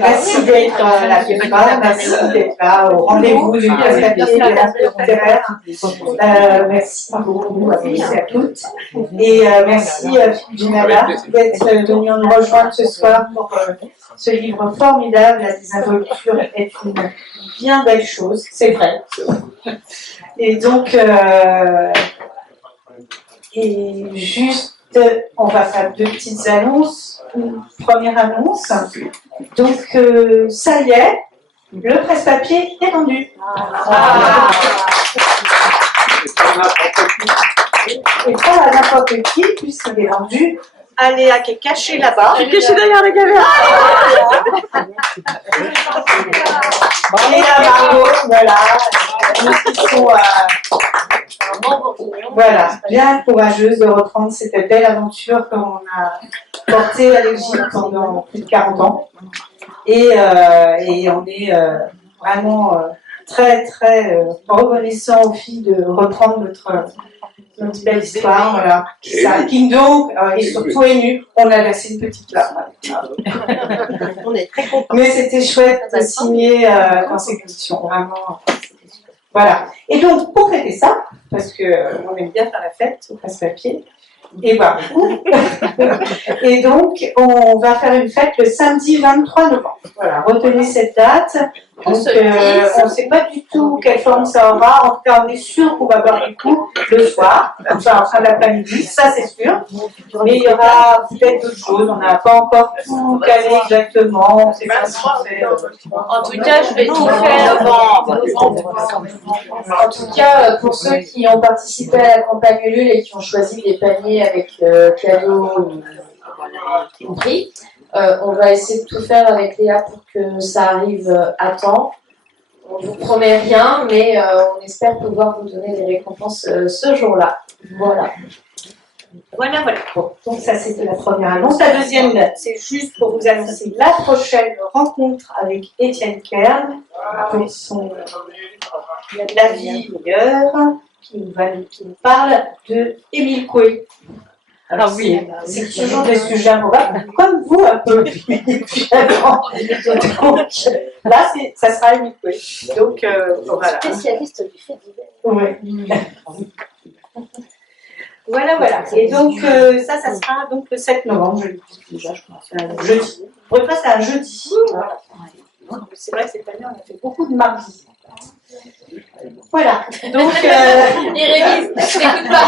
merci d'être là ce soir, merci d'être là au rendez-vous du presse-papier de la littéraire. Merci beaucoup à tous et à toutes. Et merci Ginala d'être venue nous rejoindre ce soir pour ce livre formidable. La désinvolture est une bien belle chose, c'est vrai. Et donc, et juste, on va faire deux petites annonces. Une première annonce. Donc, ça y est, le presse-papier est vendu. Et pas à n'importe qui, puisqu'il est vendu à Léa qui est cachée là-bas. Je suis cachée derrière la caméra. Léa, Margot, voilà. Ils sont voilà, bien courageuse de reprendre cette belle aventure qu'on a portée avec Gilles pendant plus de 40 ans. Et on est vraiment très, très reconnaissant aux filles de reprendre notre belle histoire, voilà. Qui donc est surtout ému. On a versé une petite larme. On est très contents. Mais c'était chouette de signer dans ces conditions, vraiment. Voilà. Et donc, pour fêter ça, parce qu'on aime bien faire la fête au presse-papier, et voilà. Et donc, on va faire une fête le samedi 23 novembre. Voilà, retenez cette date. Donc, on ne sait pas du tout quelle forme ça aura. En tout cas, on est sûr qu'on va boire du coup le soir, enfin en fin d'après-midi, ça c'est sûr. Mais il y aura peut-être d'autres choses. On n'a pas encore tout calé exactement. On ne sait pas si on fait. En tout cas, je vais tout faire En tout cas, pour ceux qui ont participé à la campagne Ulule et qui ont choisi des paniers avec cadeaux compris, on va essayer de tout faire avec Léa pour que ça arrive à temps. On ne vous promet rien, mais on espère pouvoir vous donner des récompenses ce jour-là. Voilà. Voilà. Bon, donc ça c'était la première annonce. La deuxième, c'est juste pour vous annoncer la prochaine rencontre avec Étienne Kern pour son La vie meilleure, qui nous parle de Émile Coué. Alors, oui, c'est toujours des sujets improbables, comme vous un peu. Donc là, ça sera Émile Coué. Donc voilà. Spécialiste du fait divers. Oui. Voilà. Et donc, ça sera donc le 7 novembre, je le dis déjà, je pense. Jeudi. Pour une fois, c'est un jeudi. Voilà. C'est vrai que cette année, on a fait beaucoup de mardis. Voilà. Donc, Il révise, je n'écoute pas.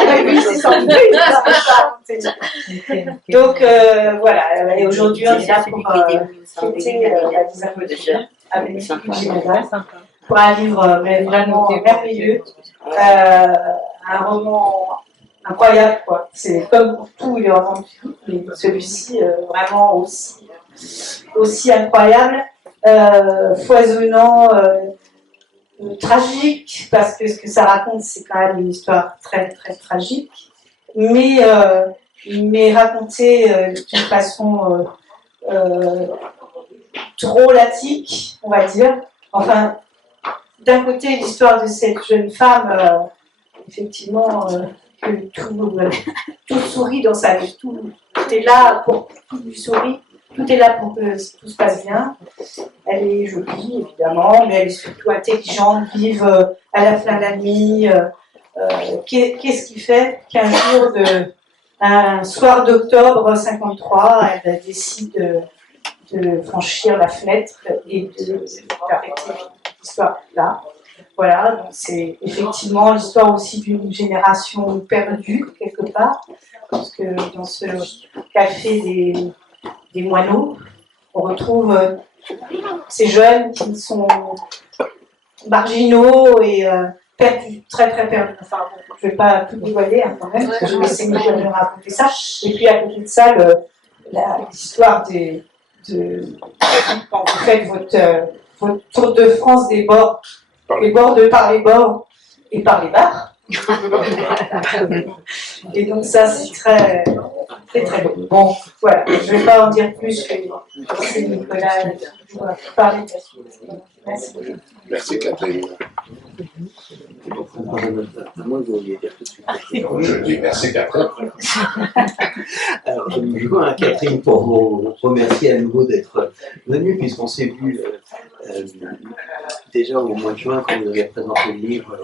Donc, voilà. Et aujourd'hui, on est là pour fêter la désinvolture avec Ginala, pour un livre vraiment merveilleux. Un roman incroyable, quoi. C'est comme pour tout, il est vraiment mais celui-ci vraiment aussi incroyable, foisonnant, tragique, parce que ce que ça raconte, c'est quand même une histoire très très tragique, mais racontée d'une façon drôlatique, on va dire. Enfin, d'un côté, l'histoire de cette jeune femme, effectivement, que tout sourit dans sa vie, tout est là pour tout lui sourit, tout est là pour que tout se passe bien. Elle est jolie, évidemment, mais elle est surtout intelligente, vive à la fin de la nuit. Qu'est-ce qui fait qu'un jour, un soir d'octobre 53, elle décide de franchir la fenêtre et d'arrêter l'histoire-là. Voilà, donc c'est effectivement l'histoire aussi d'une génération perdue, quelque part, parce que dans ce café des moineaux, on retrouve ces jeunes qui sont marginaux et perdus, très très perdus. Enfin, je ne vais pas tout dévoiler quand même, parce que je vais essayer de raconter ça. Et puis à côté de ça, l'histoire quand vous faites votre tour de France des bords, par les bords et par les bars. Et donc ça, c'est très très beau. Bon, voilà, je ne vais pas en dire plus, je vais laisser Nicolas parler de la suite. Merci. Merci Catherine. Moi, vous vouliez dire tout de suite. Je dis merci Catherine. Alors, je vois à Catherine pour vous remercier à nouveau d'être venue, puisqu'on s'est vu déjà au mois de juin quand vous avez présenté le livre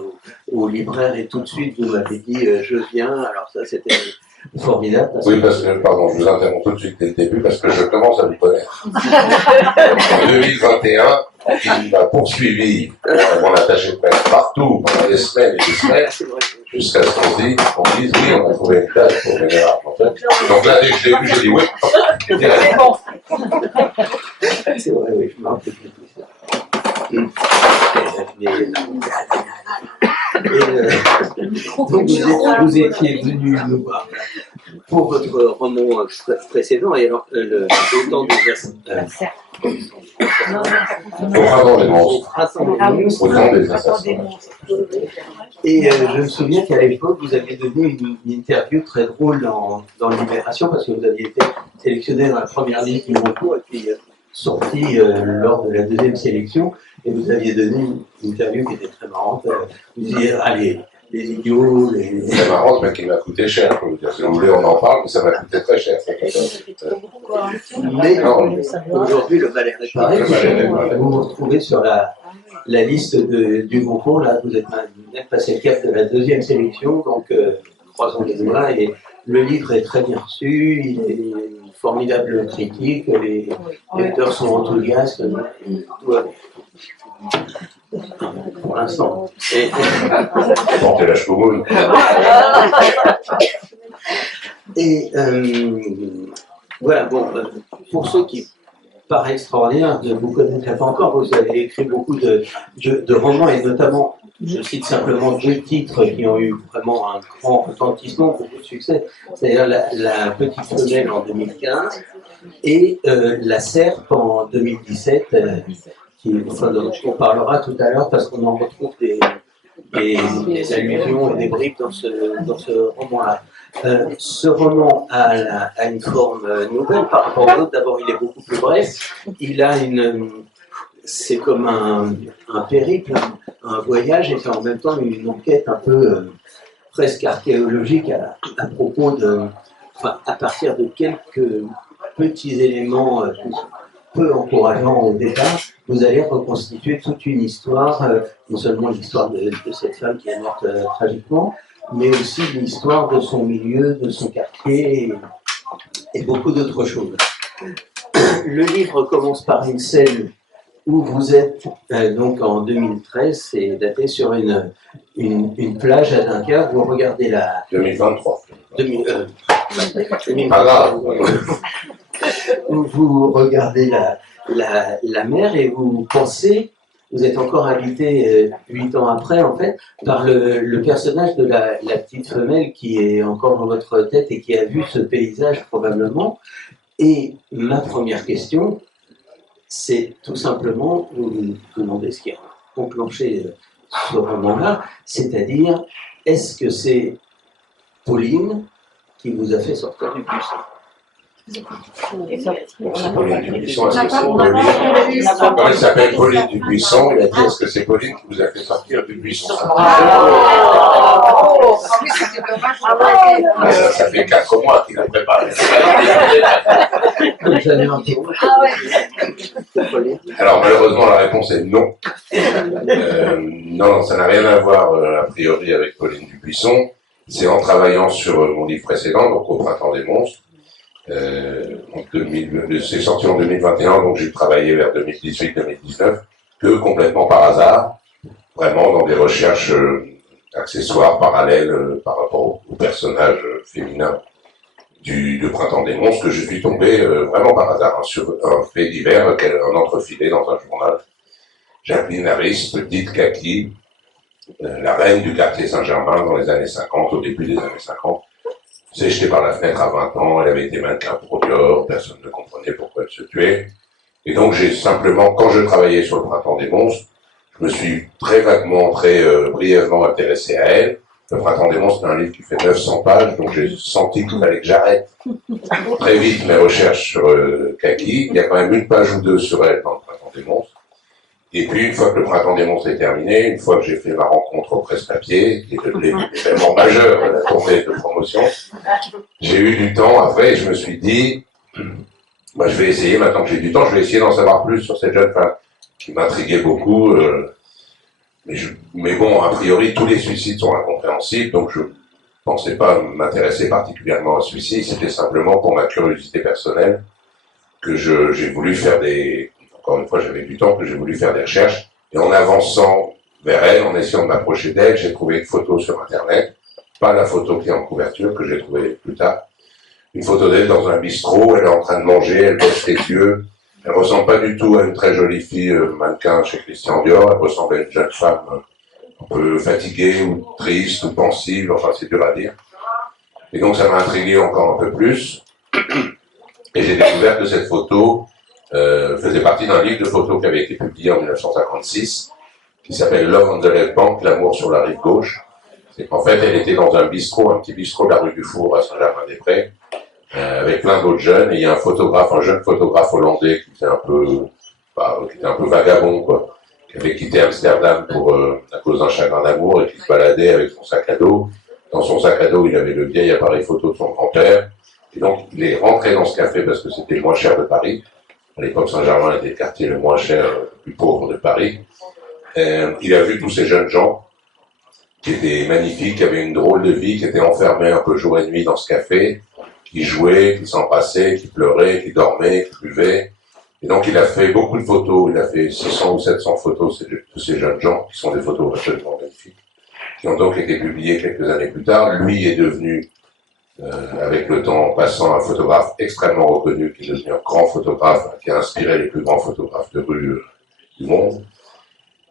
au libraire, et tout de suite vous m'avez dit je viens. Alors ça, c'était formidable. Oui, parce que, pardon, je vous interromps tout de suite dès le début, parce que je commence à vous connaître. En 2021, il m'a poursuivi mon attaché de presse partout pendant des semaines et des semaines, jusqu'à ce qu'on dise oui, on a trouvé une date pour venir à Argenteuil. Donc là, dès que je l'ai vu, j'ai dit oui. C'est vrai, oui, je me rappelle plus de ça. Donc vous étiez venu nous voir pour votre roman précédent, et alors le temps des Au printemps des monstres. Au temps des assassins. Et je me souviens qu'à l'époque, vous aviez donné une interview très drôle dans Libération, parce que vous aviez été sélectionné dans la première liste du concours, et puis sorti lors de la deuxième sélection, et vous aviez donné une interview qui était très marrante. Vous disiez, allez, les idiots, les... C'est marrant, mais qui m'a coûté cher. Si vous voulez, on en parle, mais ça m'a coûté très cher. Mais aujourd'hui, le Valet réparé, vous vous retrouvez sur la liste du concours. Là, vous êtes passé le cap de la deuxième sélection, donc 3 ans de mois, et le livre est très bien reçu, il est une formidable critique, les lecteurs sont enthousiastes, tout va bien. Pour l'instant. Portez la chevauche. Et voilà, bon, pour ceux qui paraît extraordinaire de vous connaître pas encore, vous avez écrit beaucoup de romans, et notamment, je cite simplement 2 titres qui ont eu vraiment un grand retentissement, beaucoup de succès, c'est-à-dire la Petite Femelle en 2015 et La Serpe en 2017, dont on parlera tout à l'heure, parce qu'on en retrouve des allusions et des bribes dans ce roman-là. Ce roman a une forme nouvelle par rapport aux autres. D'abord, il est beaucoup plus bref. Il a c'est comme un périple, un voyage, et c'est en même temps une enquête un peu presque archéologique à propos à partir de quelques petits éléments peu encourageants au départ, vous allez reconstituer toute une histoire, non seulement l'histoire de cette femme qui est morte tragiquement, mais aussi l'histoire de son milieu, de son quartier, et beaucoup d'autres choses. Le livre commence par une scène où vous êtes, donc en 2013, c'est daté sur une plage à Dunkerque, vous regardez 2023. 2023. Vous regardez la mer et vous pensez, vous êtes encore habité 8 ans après, en fait, par le personnage de la petite femelle qui est encore dans votre tête et qui a vu ce paysage probablement. Et ma première question, c'est tout simplement, vous vous demandez ce qui a enclenché ce roman-là, c'est-à-dire, est-ce que c'est Pauline qui vous a fait sortir du bus? Pauline Dubuisson, est-ce que c'est Pauline? Quand il s'appelle Pauline Dubuisson, il a dit est-ce que c'est Pauline qui vous a fait sortir du buisson? Ça fait 4 mois qu'il a préparé. Alors malheureusement la réponse est non. Non, ça n'a rien à voir a priori avec Pauline Dubuisson. C'est en travaillant sur mon livre précédent, donc Au Printemps des Monstres. C'est sorti en 2021, donc j'ai travaillé vers 2018-2019, que complètement par hasard, vraiment dans des recherches accessoires, parallèles par rapport au personnage féminin du Printemps des Monstres, que je suis tombé vraiment par hasard sur un fait divers, un entrefilé dans un journal. Jacqueline Harris, petite Kaki, la reine du quartier Saint-Germain dans les années 50, au début des années 50, s'est jetée par la fenêtre à 20 ans, elle avait été mannequin pour Dior, personne ne comprenait pourquoi elle se tuait. Et donc j'ai simplement, quand je travaillais sur le Printemps des Monstres, je me suis très vaguement, très brièvement intéressé à elle. Le Printemps des Monstres, c'est un livre qui fait 900 pages, donc j'ai senti qu'il fallait que j'arrête très vite mes recherches sur Kaki. Il y a quand même une page ou deux sur elle dans le Printemps des Monstres. Et puis, une fois que le printemps des monstres est terminé, une fois que j'ai fait ma rencontre au presse-papier, qui est l'événement majeur de la tournée de promotion, j'ai eu du temps après et je me suis dit, moi je vais essayer, maintenant que j'ai du temps, je vais essayer d'en savoir plus sur cette jeune femme qui m'intriguait beaucoup. Mais bon, a priori, tous les suicides sont incompréhensibles, donc je pensais pas m'intéresser particulièrement à ce suicide, c'était simplement pour ma curiosité personnelle que j'ai voulu faire encore une fois, j'avais du temps, que j'ai voulu faire des recherches, et en avançant vers elle, en essayant de m'approcher d'elle, j'ai trouvé une photo sur Internet, pas la photo qui est en couverture, que j'ai trouvée plus tard, une photo d'elle dans un bistrot, elle est en train de manger, elle baisse les yeux, elle ressemble pas du tout à une très jolie fille mannequin chez Christian Dior, elle ressemble à une jeune femme un peu fatiguée, ou triste, ou pensive, enfin c'est dur à dire. Et donc ça m'a intrigué encore un peu plus, et j'ai découvert que cette photo faisait partie d'un livre de photos qui avait été publié en 1956, qui s'appelle Love on the Left Bank, l'amour sur la rive gauche. C'est qu'en fait, elle était dans un bistrot, un petit bistrot de la rue du Four à Saint-Germain-des-Prés, avec plein d'autres jeunes, et il y a un jeune photographe hollandais qui était un peu vagabond, quoi, qui avait quitté Amsterdam à cause d'un chagrin d'amour et qui se baladait avec son sac à dos. Dans son sac à dos, il avait le vieil appareil photo de son grand-père, et donc il est rentré dans ce café parce que c'était le moins cher de Paris. À l'époque, Saint-Germain était le quartier le moins cher, le plus pauvre de Paris. Il a vu tous ces jeunes gens qui étaient magnifiques, qui avaient une drôle de vie, qui étaient enfermés un peu jour et nuit dans ce café, qui jouaient, qui s'embrassaient, qui pleuraient, qui dormaient, qui buvaient. Et donc, il a fait beaucoup de photos. Il a fait 600 ou 700 photos de ces jeunes gens, qui sont des photos absolument magnifiques, qui ont donc été publiées quelques années plus tard. Lui est devenu, avec le temps passant, un photographe extrêmement reconnu, qui est devenu un grand photographe, qui a inspiré les plus grands photographes de rue du monde.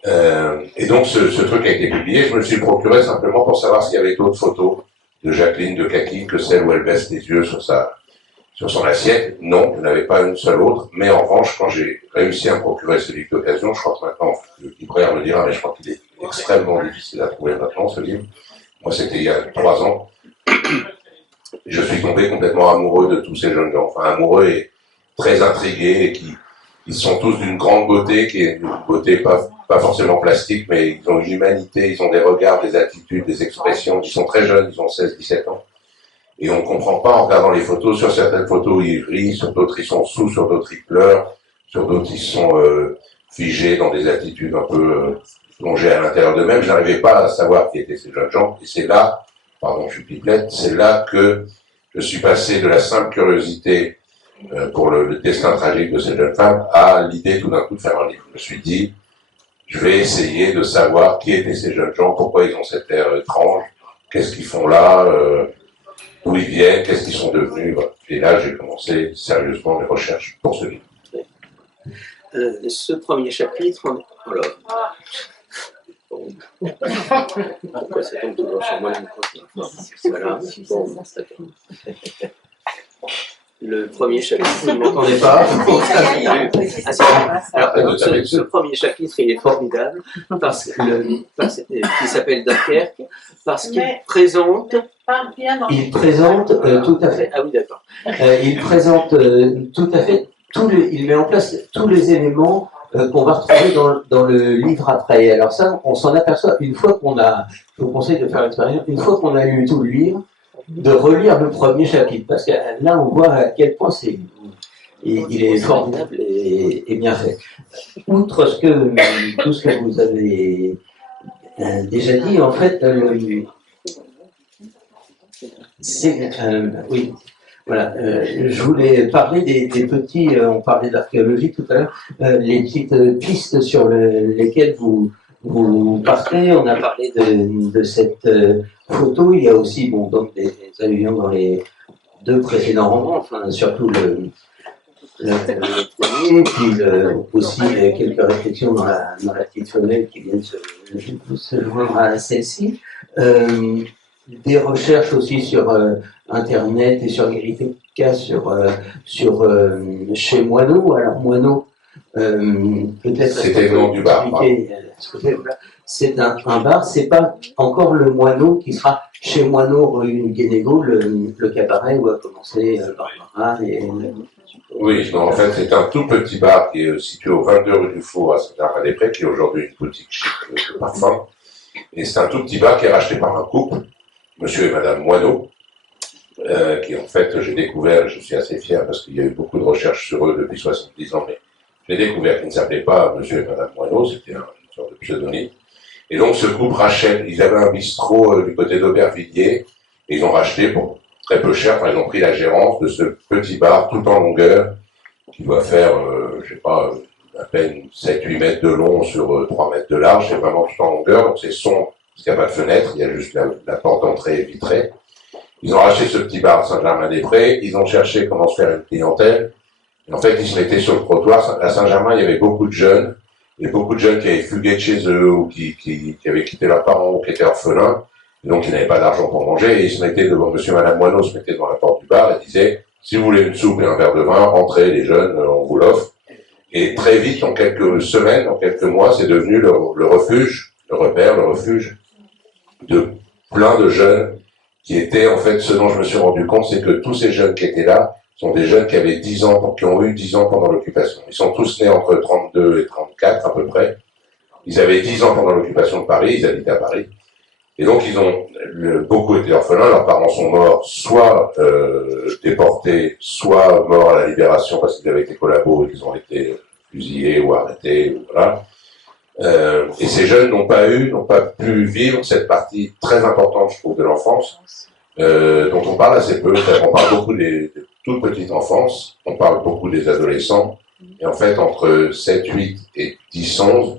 Et donc ce truc a été publié, je me le suis procuré simplement pour savoir s'il y avait d'autres photos de Jacqueline de Caqui que celle où elle baisse les yeux sur son assiette. Non, il n'y en avait pas une seule autre, mais en revanche, quand j'ai réussi à me procurer ce livre d'occasion, je crois que maintenant, le libraire me dira, mais je crois qu'il est extrêmement difficile à trouver maintenant, ce livre. Moi, c'était il y a 3 ans. Je suis tombé complètement amoureux de tous ces jeunes gens, enfin amoureux et très intrigué, et ils sont tous d'une grande beauté, qui est une beauté pas forcément plastique, mais ils ont une humanité, ils ont des regards, des attitudes, des expressions, ils sont très jeunes, ils ont 16-17 ans. Et on ne comprend pas en regardant les photos, sur certaines photos ils rient, sur d'autres ils sont sous, sur d'autres ils pleurent, sur d'autres ils sont figés dans des attitudes un peu plongées à l'intérieur d'eux-mêmes. Je n'arrivais pas à savoir qui étaient ces jeunes gens, et c'est là, pardon je suis pipelette, c'est là que je suis passé de la simple curiosité pour le destin tragique de cette jeune femme à l'idée tout d'un coup de faire un livre. Je me suis dit, je vais essayer de savoir qui étaient ces jeunes gens, pourquoi ils ont cet air étrange, qu'est-ce qu'ils font là, d'où ils viennent, qu'est-ce qu'ils sont devenus. Voilà. Et là, j'ai commencé sérieusement mes recherches pour ce livre. Ce premier chapitre, alors, pourquoi ça tombe toujours sur moi le micro? Voilà, bon, d'accord. Le premier chapitre, vous ne m'entendez pas? Alors, ce premier chapitre, il est formidable, qui s'appelle Dunkerque, parce qu'il présente... Il présente tout à fait... Ah oui, d'accord. Il présente tout à fait... il met en place tous les éléments qu'on va retrouver dans le livre après. Alors ça, on s'en aperçoit une fois qu'on a... Je vous conseille de faire l'expérience. Une fois qu'on a lu tout le livre, de relire le premier chapitre, parce que là on voit à quel point il est formidable et bien fait. Outre tout ce que vous avez déjà dit, en fait, oui, voilà, je voulais parler des petits, on parlait d'archéologie tout à l'heure, les petites pistes sur lesquelles vous partez. On a parlé de cette photo. Il y a aussi donc des allusions dans les 2 précédents romans, enfin surtout le premier, puis aussi quelques réflexions dans la petite femelle qui vient de se joindre à celle-ci. Des recherches aussi sur Internet et sur Guerritéca, sur chez Moineau. Alors Moineau, peut-être c'était le nom du bar. C'est un bar, c'est pas encore le Moineau qui sera chez Moineau rue Guénégaud, le cabaret où a commencé Barbara et Oui, non, en fait, c'est un tout petit bar qui est situé au 22 rue du Four à Saint-Germain-des-Prés, qui est aujourd'hui une boutique chic de parfum. Et c'est un tout petit bar qui est racheté par un couple, monsieur et madame Moineau, qui en fait, j'ai découvert, je suis assez fier parce qu'il y a eu beaucoup de recherches sur eux depuis 70 ans, mais j'ai découvert qu'ils ne s'appelaient pas monsieur et madame Moineau, c'était une sorte de pseudonyme. Et donc, ce couple rachète, ils avaient un bistrot du côté d'Aubervilliers, et ils ont racheté pour très peu cher, enfin, ils ont pris la gérance de ce petit bar tout en longueur, qui doit faire, je sais pas, à peine 7-8 mètres de long sur 3 mètres de large, c'est vraiment tout en longueur, donc c'est sombre, parce qu'il n'y a pas de fenêtre, il y a juste la porte d'entrée vitrée. Ils ont racheté ce petit bar à Saint-Germain-des-Prés, ils ont cherché comment se faire une clientèle, et en fait, ils se mettaient sur le trottoir. À Saint-Germain, il y avait beaucoup de jeunes, et beaucoup de jeunes qui avaient fugué de chez eux, ou qui avaient quitté leurs parents, ou qui étaient orphelins, et donc ils n'avaient pas d'argent pour manger, et ils se mettaient devant, monsieur et madame Moineau se mettaient devant la porte du bar, et disaient, si vous voulez une soupe et un verre de vin, rentrez les jeunes, on vous l'offre. Et très vite, en quelques semaines, en quelques mois, c'est devenu le refuge, le repère, le refuge de plein de jeunes qui étaient, en fait, ce dont je me suis rendu compte, c'est que tous ces jeunes qui étaient là sont des jeunes qui avaient 10 ans, qui ont eu 10 ans pendant l'occupation. Ils sont tous nés entre 32 et 34 à peu près. Ils avaient 10 ans pendant l'occupation de Paris, ils habitaient à Paris. Et donc, ils ont beaucoup été orphelins, leurs parents sont morts, soit déportés, soit morts à la libération parce qu'ils avaient été collabos et qu'ils ont été fusillés ou arrêtés, voilà. Et ces jeunes n'ont pas pu vivre cette partie très importante, je trouve, de l'enfance, dont on parle assez peu. On parle beaucoup des toute petite enfance, on parle beaucoup des adolescents, et en fait, entre 7, 8 et 10, 11,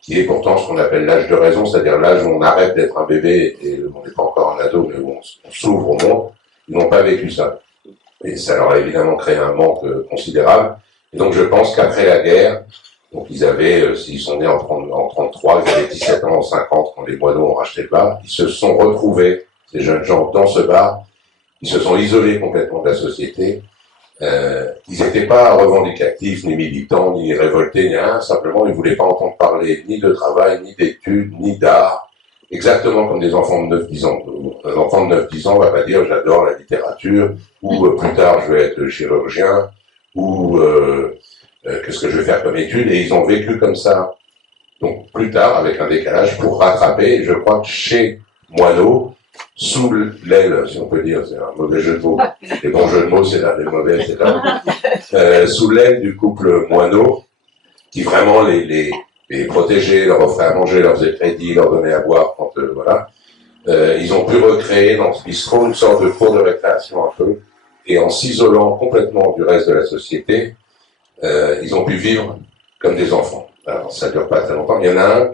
qui est pourtant ce qu'on appelle l'âge de raison, c'est-à-dire l'âge où on arrête d'être un bébé et on n'est pas encore un ado, mais où on s'ouvre au monde, ils n'ont pas vécu ça. Et ça leur a évidemment créé un manque considérable. Et donc je pense qu'après la guerre, donc ils avaient, s'ils sont nés en 33, ils avaient 17 ans en 50 quand les Moineaux ont racheté le bar, ils se sont retrouvés, ces jeunes gens, dans ce bar, ils se sont isolés complètement de la société. Ils n'étaient pas revendicatifs, ni militants, ni révoltés, ni rien. Simplement, ils ne voulaient pas entendre parler ni de travail, ni d'études, ni d'art. Exactement comme des enfants de 9-10 ans. Un enfant de 9-10 ans va pas dire j'adore la littérature, ou plus tard je vais être chirurgien, ou qu'est-ce que je vais faire comme études. Et ils ont vécu comme ça. Donc plus tard, avec un décalage, pour rattraper, et je crois que chez Moineau, sous l'aile, si on peut dire, c'est un mauvais jeu de mots. Les bons jeux de mots, c'est là, les mauvais, c'est là. Sous l'aile du couple Moineau, qui vraiment les protégeait, leur offrait à manger, leur faisait crédit, leur donnait à boire quand, voilà. Ils ont pu recréer dans ce bistrot une sorte de cours de récréation un peu, et en s'isolant complètement du reste de la société, ils ont pu vivre comme des enfants. Alors, ça dure pas très longtemps. Il y en a un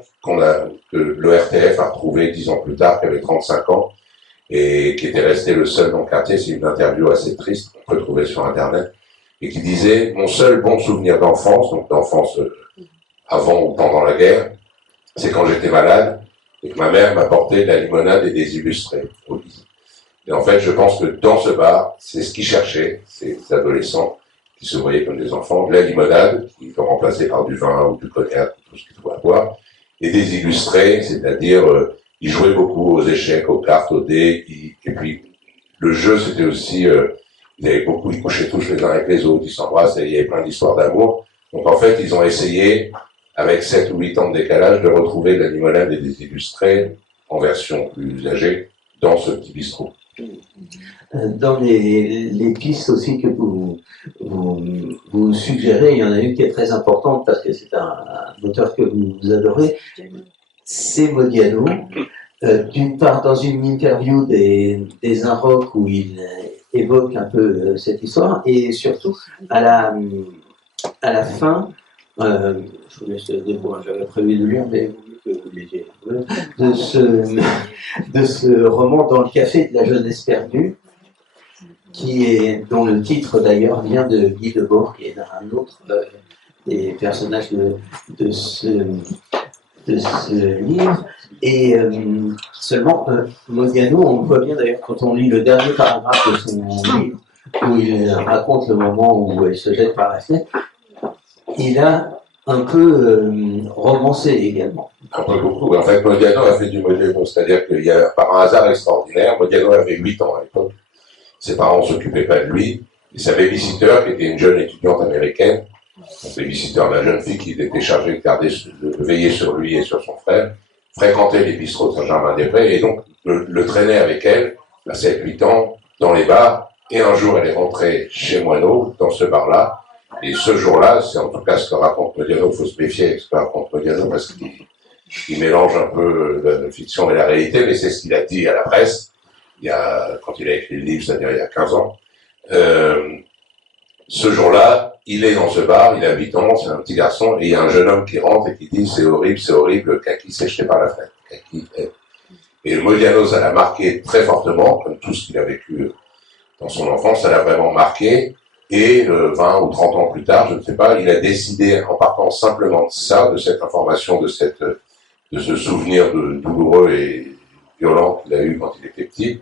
que l'ORTF a retrouvé 10 ans plus tard, qui avait 35 ans, et qui était resté le seul dans le quartier. C'est une interview assez triste qu'on peut trouver sur Internet, et qui disait « Mon seul bon souvenir d'enfance, donc d'enfance avant ou pendant la guerre, c'est quand j'étais malade, et que ma mère m'apportait de la limonade et des illustrés au lit. » Et en fait, je pense que dans ce bar, c'est ce qu'ils cherchaient, ces adolescents, qui se voyaient comme des enfants, de la limonade, qui sont remplacés par du vin ou du cognac, tout ce qu'il faut boire, et des illustrés, c'est-à-dire, ils jouaient beaucoup aux échecs, aux cartes, aux dés, et puis, le jeu, c'était aussi, ils couchaient tous les uns avec les autres, ils s'embrassaient, il y avait plein d'histoires d'amour. Donc, en fait, ils ont essayé, avec 7 ou 8 ans de décalage, de retrouver de la limonade et des illustrés, en version plus âgée, dans ce petit bistrot. Dans les pistes aussi que vous suggérez, il y en a une qui est très importante parce que c'est un auteur que vous adorez, c'est Modiano. D'une part, dans une interview des Inrocks où il évoque un peu cette histoire, et surtout à la fin, je vous laisse le découvrir, j'avais prévu de lire, mais que vous lisiez, de ce roman Dans le café de la jeunesse perdue, dont le titre d'ailleurs vient de Guy Debord, qui est un autre des personnages de ce livre. Et seulement, Modiano, on le voit bien d'ailleurs quand on lit le dernier paragraphe de son livre, où il raconte le moment où elle se jette par la fenêtre, il a un peu romancé également. Un peu beaucoup. En fait, Modiano a fait du Modiano, c'est-à-dire qu'il y a, par un hasard extraordinaire, Modiano avait 8 ans à l'époque. Ses parents ne s'occupaient pas de lui, Et sa babysitter, qui était une jeune étudiante américaine, la babysitter de la jeune fille qui était chargée de veiller sur lui et sur son frère, fréquentait les bistrots de Saint-Germain-des-Prés et donc le traînait avec elle à 7-8 ans dans les bars. Et un jour, elle est rentrée chez Moineau, dans ce bar-là. Et ce jour-là, c'est en tout cas ce que raconte Modiano, il faut se méfier avec ce que raconte Modiano parce qu'il mélange un peu la fiction et la réalité, mais c'est ce qu'il a dit à la presse, quand il a écrit le livre, c'est-à-dire il y a 15 ans. Ce jour-là, il est dans ce bar, il a 8 ans, c'est un petit garçon, et il y a un jeune homme qui rentre et qui dit c'est horrible, Kaki s'est jeté par la fenêtre. Et Modiano, ça l'a marqué très fortement, comme tout ce qu'il a vécu dans son enfance, ça l'a vraiment marqué. Et 20 ou 30 ans plus tard, je ne sais pas, il a décidé, en partant simplement de ça, de cette information, de ce souvenir douloureux et violent qu'il a eu quand il était petit,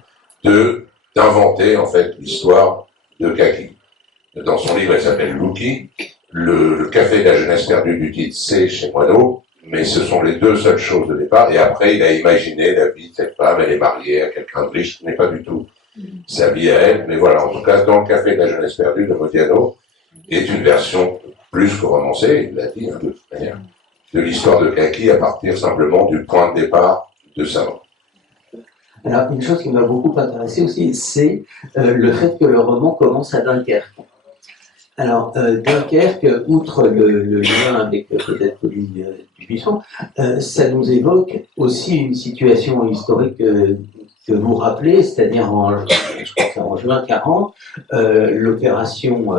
d'inventer en fait l'histoire de Kaki. Dans son livre, elle s'appelle Lucky. Le café de la jeunesse perdue du titre, c'est chez Moineau, mais ce sont les deux seules choses de départ. Et après, il a imaginé la vie de cette femme, elle est mariée à quelqu'un de riche, ce n'est pas du tout sa vie à elle. Mais voilà, en tout cas, dans le café de la jeunesse perdue de Modiano, est une version plus que romancée, il l'a dit, de toute manière, de l'histoire de Kaki à partir simplement du point de départ de sa mort. Alors, une chose qui m'a beaucoup intéressé aussi, c'est le fait que le roman commence à Dunkerque. Alors, Dunkerque, outre le lien avec peut-être Pauline Dubuisson, ça nous évoque aussi une situation historique que vous rappelez, c'est-à-dire en juin 40, l'opération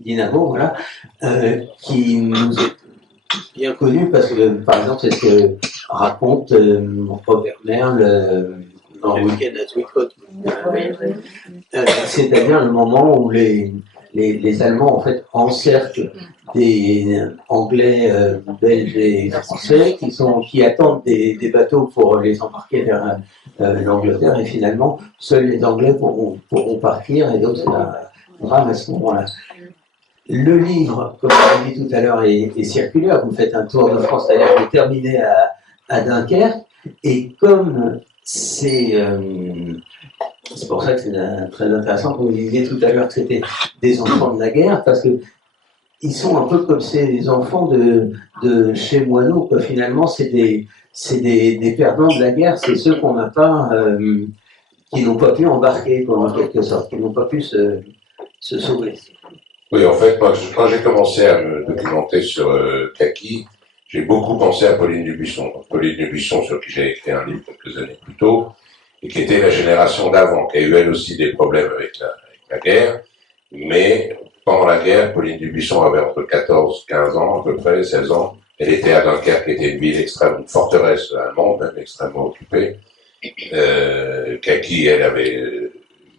Dynamo, voilà, qui nous est bien connue parce que, par exemple, c'est ce que raconte Robert Merle dans le week-end à Sweetcoat. C'est-à-dire le moment où les Allemands en fait encerclent des Anglais, Belges et Français qui attendent des bateaux pour les embarquer vers l'Angleterre et finalement seuls les Anglais pourront partir et donc c'est un drame à ce moment-là. Le livre, comme on l'a dit tout à l'heure, est circulaire. Vous faites un tour de France, c'est-à-dire que vous terminez à Dunkerque et comme c'est pour ça que c'est très intéressant que vous disiez tout à l'heure que c'était des enfants de la guerre, parce que ils sont un peu comme ces enfants de chez Moineau, quoi. Finalement, c'est des perdants de la guerre, c'est ceux qu'on n'a pas, qui n'ont pas pu embarquer, quoi, en quelque sorte, qui n'ont pas pu se sauver. Oui, en fait, moi, quand j'ai commencé à me documenter sur Kaki, j'ai beaucoup pensé à Pauline Dubuisson. Pauline Dubuisson, sur qui j'ai écrit un livre quelques années plus tôt, et qui était la génération d'avant, qui a eu elle aussi des problèmes avec la guerre, mais pendant la guerre, Pauline Dubuisson avait entre 14, 15 ans, à peu près, 16 ans. Elle était à Dunkerque, qui était une ville extrêmement, une forteresse allemande, même extrêmement occupée. Kaki, elle avait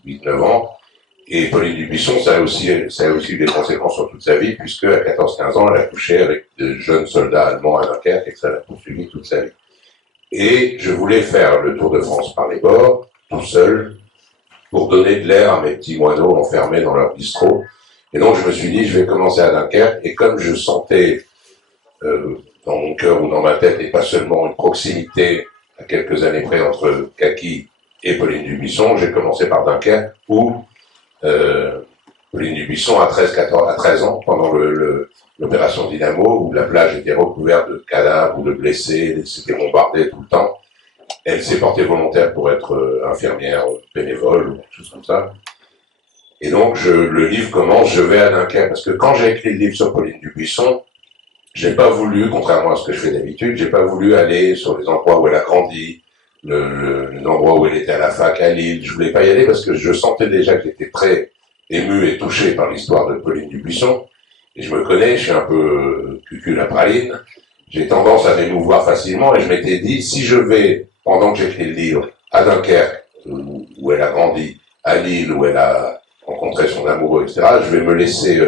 8-9 ans. Et Pauline Dubuisson, ça a aussi eu des conséquences sur toute sa vie, puisque à 14-15 ans, elle a couché avec de jeunes soldats allemands à Dunkerque, et que ça l'a poursuivi toute sa vie. Et je voulais faire le tour de France par les bords, tout seul, pour donner de l'air à mes petits moineaux enfermés dans leur bistrot. Et donc je me suis dit, je vais commencer à Dunkerque, et comme je sentais dans mon cœur ou dans ma tête, et pas seulement une proximité à quelques années près entre Kaki et Pauline Dubuisson, j'ai commencé par Dunkerque, où Pauline Dubuisson, à 13 ans, pendant l'opération Dynamo, où la plage était recouverte de cadavres ou de blessés, c'était bombardé tout le temps. Elle s'est portée volontaire pour être infirmière bénévole ou quelque chose comme ça. Et donc, le livre commence, je vais à Dunkerque, parce que quand j'ai écrit le livre sur Pauline Dubuisson, j'ai pas voulu, contrairement à ce que je fais d'habitude, j'ai pas voulu aller sur les endroits où elle a grandi, l'endroit où elle était à la fac à Lille. Je voulais pas y aller parce que je sentais déjà que j'étais très ému et touché par l'histoire de Pauline Dubuisson. Et je me connais, je suis un peu cucul à praline. J'ai tendance à m'émouvoir facilement et je m'étais dit, si je vais, pendant que j'écris le livre, à Dunkerque, où elle a grandi, à Lille, où elle a rencontré son amoureux, etc., je vais me laisser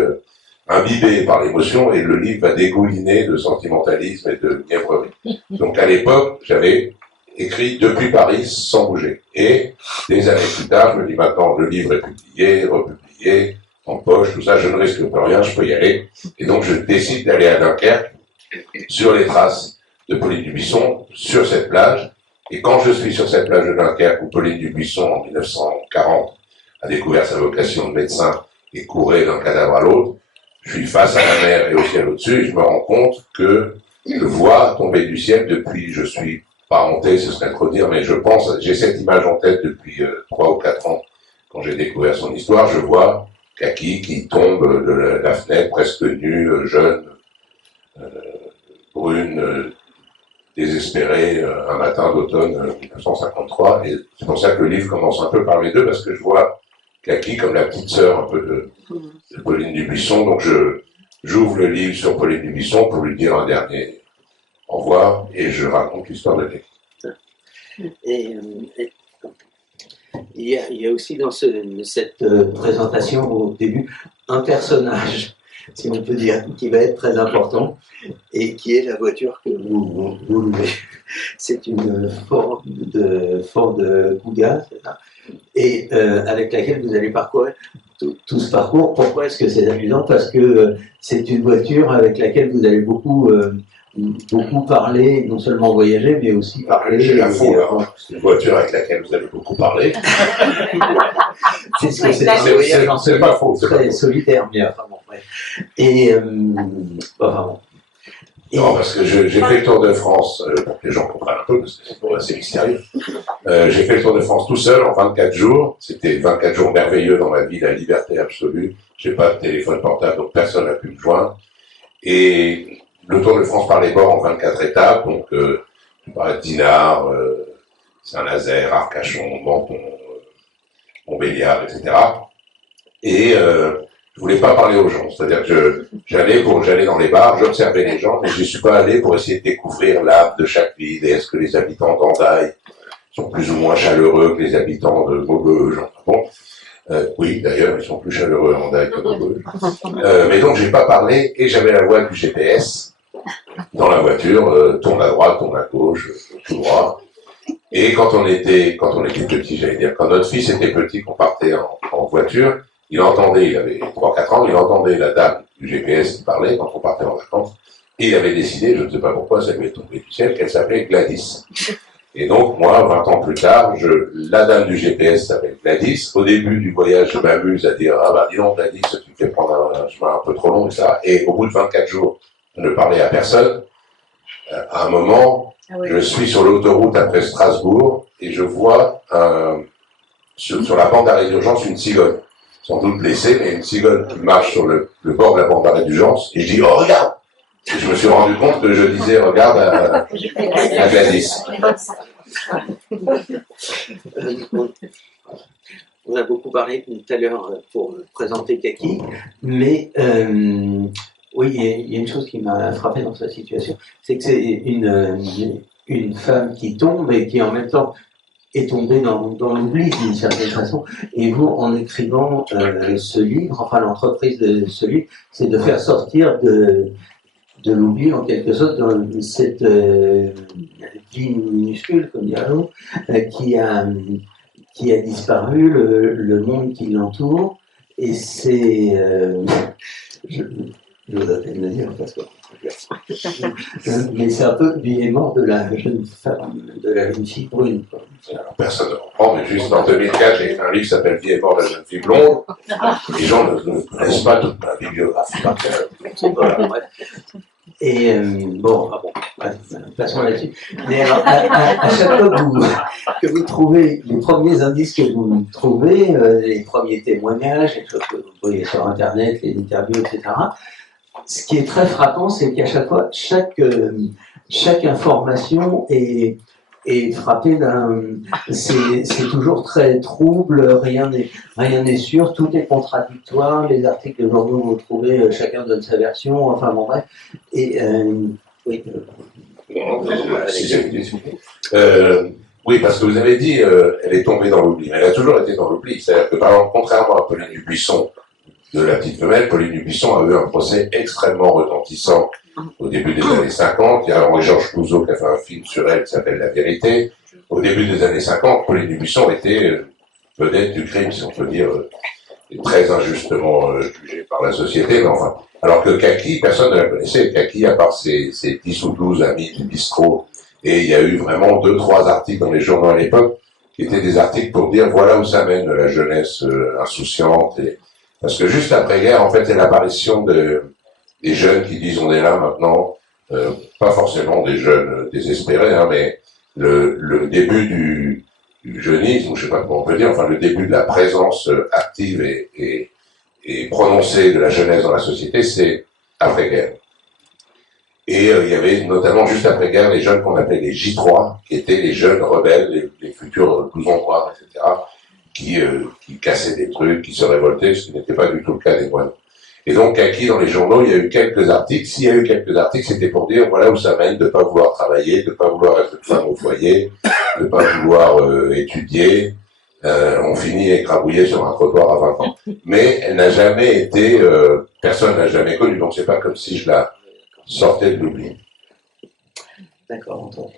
imbibé par l'émotion et le livre va dégouliner de sentimentalisme et de mièvrerie. Donc à l'époque, j'avais écrit depuis Paris sans bouger. Et des années plus tard, je me dis maintenant, le livre est publié, republié, en poche, tout ça, je ne risque plus rien, je peux y aller. Et donc je décide d'aller à Dunkerque, sur les traces de Pauline Dubuisson, sur cette plage. Et quand je suis sur cette plage de Dunkerque, où Pauline Dubuisson, en 1940, a découvert sa vocation de médecin et courait d'un cadavre à l'autre. Je suis face à la mer et au ciel au-dessus et je me rends compte que je vois tomber du ciel depuis, je suis pas hanté, ce serait trop dire, mais je pense, j'ai cette image en tête depuis 3 ou 4 ans, quand j'ai découvert son histoire, je vois Kaki qui tombe de la fenêtre, presque nue, jeune, brune, désespérée, un matin d'automne 1953, et c'est pour ça que le livre commence un peu par les deux, parce que je vois Kaki comme la petite sœur un peu de Pauline Dubuisson, donc j'ouvre le livre sur Pauline Dubuisson pour lui dire un dernier au revoir, et je raconte l'histoire de Kaki. Et il y a aussi dans cette présentation au début un personnage, si on peut dire, qui va être très important et qui est la voiture que vous louez. C'est une Ford Kuga, c'est ça, et avec laquelle vous allez parcourir tout ce parcours. Pourquoi est-ce que c'est amusant? Parce que c'est une voiture avec laquelle vous allez beaucoup parler, non seulement voyager, mais aussi parler. J'ai la faux, c'est une voiture avec laquelle vous avez beaucoup parlé. C'est ce que c'est un voyage en c'est pas faux, c'est pas très faux. solitaire, mais enfin bon, bref. Et bon. Non, parce que j'ai fait le Tour de France, pour que les gens comprennent un peu, parce que c'est assez mystérieux. J'ai fait le Tour de France tout seul en 24 jours. C'était 24 jours merveilleux dans ma vie, la liberté absolue. J'ai pas de téléphone portable, donc personne n'a pu me joindre. Et le Tour de France par les bords en 24 étapes, donc je parlais de Dinard, Saint-Nazaire, Arcachon, Menton, Montbéliard, etc. Et je voulais pas parler aux gens, c'est-à-dire que j'allais dans les bars, j'observais les gens, mais je suis pas allé pour essayer de découvrir l'âme de chaque ville, et est-ce que les habitants d'Andaille sont plus ou moins chaleureux que les habitants de Maubeuge. Bon, oui, d'ailleurs, ils sont plus chaleureux à Andaille que Maubeuge. Mais donc j'ai pas parlé, et j'avais la voix du GPS dans la voiture, tourne à droite, tourne à gauche, tout droit. Et quand on était petit, j'allais dire, quand notre fils était petit, qu'on partait en voiture, il entendait, il avait 3-4 ans, il entendait la dame du GPS qui parlait quand on partait en vacances, et il avait décidé, je ne sais pas pourquoi, ça lui est tombé du ciel, qu'elle s'appelait Gladys. Et donc, moi, 20 ans plus tard, la dame du GPS s'appelle Gladys. Au début du voyage, je m'amuse à dire, ah bah dis donc Gladys, tu me fais prendre un chemin un peu trop long, et ça. Et au bout de 24 jours, je ne parlais à personne. À un moment, je suis sur l'autoroute après Strasbourg, et je vois sur la bande d'arrêt d'urgence une cigogne. Sans doute blessée, mais une cigogne qui marche sur le bord de la bande d'arrêt d'urgence, et je dis, oh, regarde! Et je me suis rendu compte que je disais, regarde à Gladys. On a beaucoup parlé tout à l'heure pour présenter Kaki, mais oui, il y a une chose qui m'a frappé dans sa situation, c'est que c'est une femme qui tombe et qui en même temps est tombée dans l'oubli d'une certaine façon. Et vous, en écrivant ce livre, enfin l'entreprise de ce livre, c'est de faire sortir de l'oubli en quelque sorte dans cette vie minuscule, comme dirait l'autre, qui a disparu, le monde qui l'entoure, et c'est je vous appelle de le dire parce que mais c'est un peu vie et mort de la jeune femme, de la jeune fille brune. Alors, personne ne comprend, mais juste en 2004, j'ai écrit un livre qui s'appelle Vie et mort de la jeune fille blonde. Les gens ne connaissent pas toute ma bibliographie par cœur. Voilà, bref. Et passons là-dessus. Mais alors, à chaque fois que vous trouvez les premiers indices que vous trouvez, les premiers témoignages, les choses que vous voyez sur Internet, les interviews, etc., ce qui est très frappant, c'est qu'à chaque fois, chaque information est frappée c'est toujours très trouble, rien n'est sûr, tout est contradictoire, les articles de journaux vous trouvez, chacun donne sa version, enfin bon bref, et oui. Oui, parce que vous avez dit, elle est tombée dans l'oubli, mais elle a toujours été dans l'oubli, c'est-à-dire que par exemple, contrairement à Pauline Dubuisson, de la petite femelle, Pauline Dubuisson a eu un procès extrêmement retentissant au début des années 50. Il y a Henri-Georges Clouzot qui a fait un film sur elle qui s'appelle La Vérité. Au début des années 50, Pauline Dubuisson était vedette du crime, si on peut dire, très injustement jugée par la société, mais enfin. Alors que Kaki, personne ne la connaissait. Kaki, à part ses 10 ou 12 amis du bistrot, et il y a eu vraiment 2-3 articles dans les journaux à l'époque, qui étaient des articles pour dire voilà où ça mène la jeunesse insouciante. Parce que juste après-guerre, en fait, c'est l'apparition des jeunes qui disent on est là maintenant, pas forcément des jeunes désespérés, hein, mais le début du jeunisme, ou je sais pas comment on peut dire, enfin le début de la présence active et prononcée de la jeunesse dans la société, c'est après-guerre. Et il y avait notamment juste après-guerre les jeunes qu'on appelait les J3, qui étaient les jeunes rebelles, les futurs blousons noirs, etc., qui cassaient des trucs, qui se révoltaient, ce qui n'était pas du tout le cas des moines. Et donc, acquis dans les journaux, il y a eu quelques articles. S'il y a eu quelques articles, c'était pour dire voilà où ça mène de pas vouloir travailler, de pas vouloir être une femme au foyer, de pas vouloir étudier. On finit écrabouillé sur un trottoir à 20 ans. Mais elle n'a jamais été, personne n'a jamais connu, donc c'est pas comme si je la sortais de l'oubli. D'accord, entendu.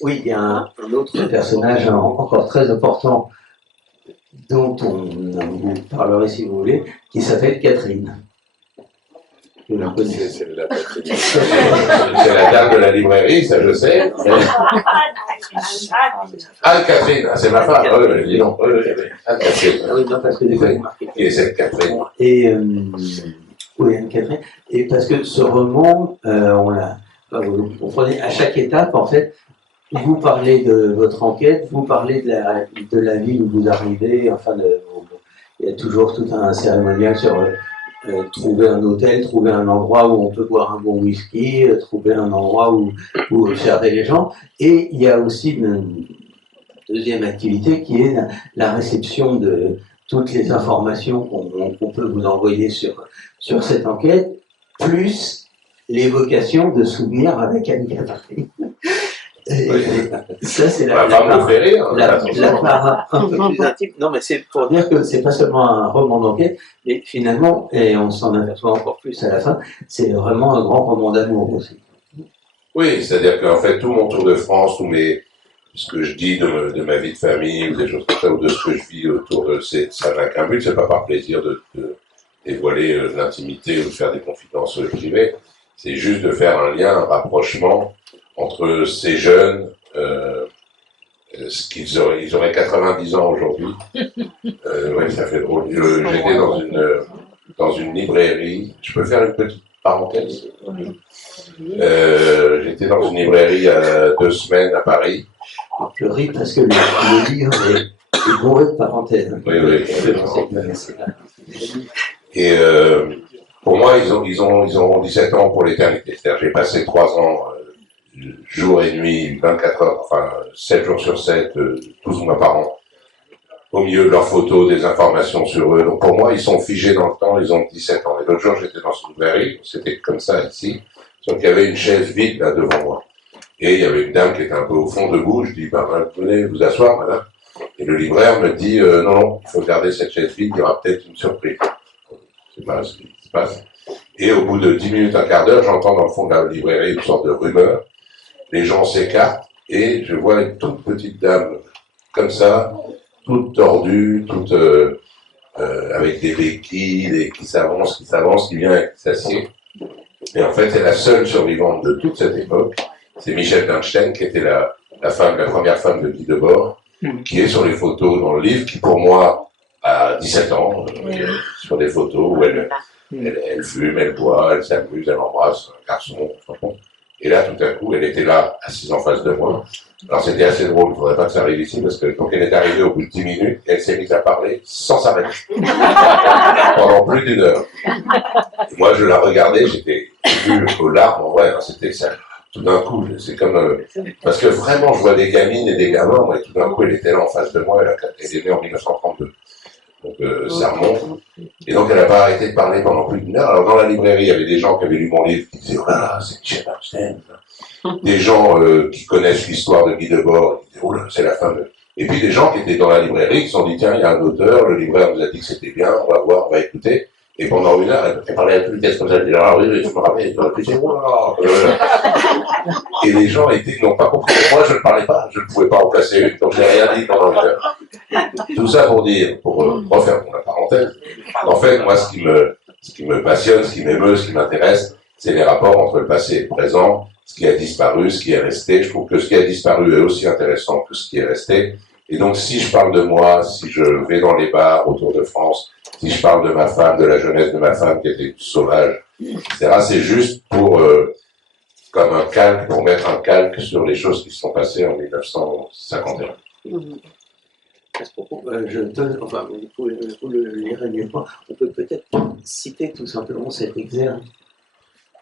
Oui, il y a un autre personnage encore très important dont on vous parlerait si vous voulez, qui s'appelle Catherine. Vous la connaissez. C'est la dame de la librairie, ça je sais. Anne-Catherine, c'est ma femme. Oui, dis non. Anne-Catherine. Ah oui, non, parce que des fois, il est marqué. Qui est cette Catherine? Et, oui, Anne-Catherine. Et parce que ce roman, vous comprenez, à chaque étape, en fait, vous parlez de votre enquête, vous parlez de la ville où vous arrivez, enfin, il y a toujours tout un cérémonial sur trouver un hôtel, trouver un endroit où on peut boire un bon whisky, trouver un endroit où observer les gens. Et il y a aussi une deuxième activité qui est la réception de toutes les informations qu'on peut vous envoyer sur cette enquête, plus l'évocation de souvenirs avec Anne-Catherine. Oui. Ça, c'est la part un peu plus intime. Non, mais c'est pour dire que c'est pas seulement un roman d'enquête, mais finalement, et on s'en aperçoit encore plus à la fin, c'est vraiment un grand roman d'amour aussi. Oui, c'est-à-dire qu'en fait, tout mon tour de France, ce que je dis de ma vie de famille, ou des choses comme ça, ou de ce que je vis autour de ça n'a qu'un but, c'est pas par plaisir de dévoiler l'intimité ou de faire des confidences privées, c'est juste de faire un lien, un rapprochement entre ces jeunes, ils auraient 90 ans aujourd'hui. Ouais, ça fait drôle. J'étais dans une librairie. Je peux faire une petite parenthèse? J'étais dans une librairie il y a 2 semaines à Paris. Je ris parce que le livre est bourré de parenthèses. Oui. Et pour moi, ils ont 17 ans pour l'éternité. C'est-à-dire, j'ai passé 3 ans jour et nuit, 24 heures, enfin 7 jours sur 7, 12 mois par an, au milieu de leurs photos, des informations sur eux. Donc pour moi, ils sont figés dans le temps, ils ont 17 ans. Et l'autre jour, j'étais dans une librairie, c'était comme ça ici, donc il y avait une chaise vide là devant moi. Et il y avait une dame qui était un peu au fond debout, je dis, venez vous asseoir, madame. Et le libraire me dit, non, il faut garder cette chaise vide, il y aura peut-être une surprise. Je sais pas ce qui se passe. Et au bout de 10 minutes, un quart d'heure, j'entends dans le fond de la librairie une sorte de rumeur. Les gens s'écartent et je vois une toute petite dame comme ça, toute tordue, toute avec des béquilles, et qui s'avance, qui vient et qui s'assied. Et en fait, c'est la seule survivante de toute cette époque. C'est Michel Bernstein, qui était la première femme de Guy Debord, qui est sur les photos dans le livre, qui pour moi a 17 ans, sur des photos où elle fume, elle boit, elle s'amuse, elle embrasse un garçon, et là, tout à coup, elle était là, assise en face de moi. Alors, c'était assez drôle, il ne faudrait pas que ça arrive ici, parce que donc elle est arrivée au bout de 10 minutes, et elle s'est mise à parler sans s'arrêter. Pendant plus d'1 heure. Et moi, je la regardais, j'étais vu aux larmes, en vrai, hein, c'était ça. Tout d'un coup, c'est comme... parce que vraiment, je vois des gamines et des gamins, moi, et tout d'un coup, elle était là en face de moi, elle est née en 1932. Donc ça remonte. Et donc elle n'a pas arrêté de parler pendant plus d'1 heure. Alors dans la librairie, il y avait des gens qui avaient lu mon livre qui disaient « Oh là là, c'est Michel Bernstein ». Des gens qui connaissent l'histoire de Guy Debord, qui disaient « Oh là, c'est la fin de... » Et puis des gens qui étaient dans la librairie, qui se sont dit « Tiens, il y a un auteur, le libraire nous a dit que c'était bien, on va voir, on va écouter ». Et pendant 1 heure, elle parlait à toute vitesse comme ça, elle disait « Ah oui, je me rappelle, c'est moi ». Et les gens n'ont pas compris. Moi, je ne parlais pas, je ne pouvais pas en placer une, donc je n'ai rien dit pendant 1 heure. Tout ça pour dire, pour refaire la parenthèse, en fait, moi, ce qui me passionne, ce qui m'émeut, ce qui m'intéresse, c'est les rapports entre le passé et le présent, ce qui a disparu, ce qui est resté. Je trouve que ce qui a disparu est aussi intéressant que ce qui est resté. Et donc, si je parle de moi, si je vais dans les bars autour de France, si je parle de ma femme, de la jeunesse de ma femme qui était sauvage, etc., c'est juste pour, comme un calque, pour mettre un calque sur les choses qui se sont passées en 1951. Je donne, enfin, vous le lirez mieux que moi. On peut peut-être citer tout simplement cet exergue.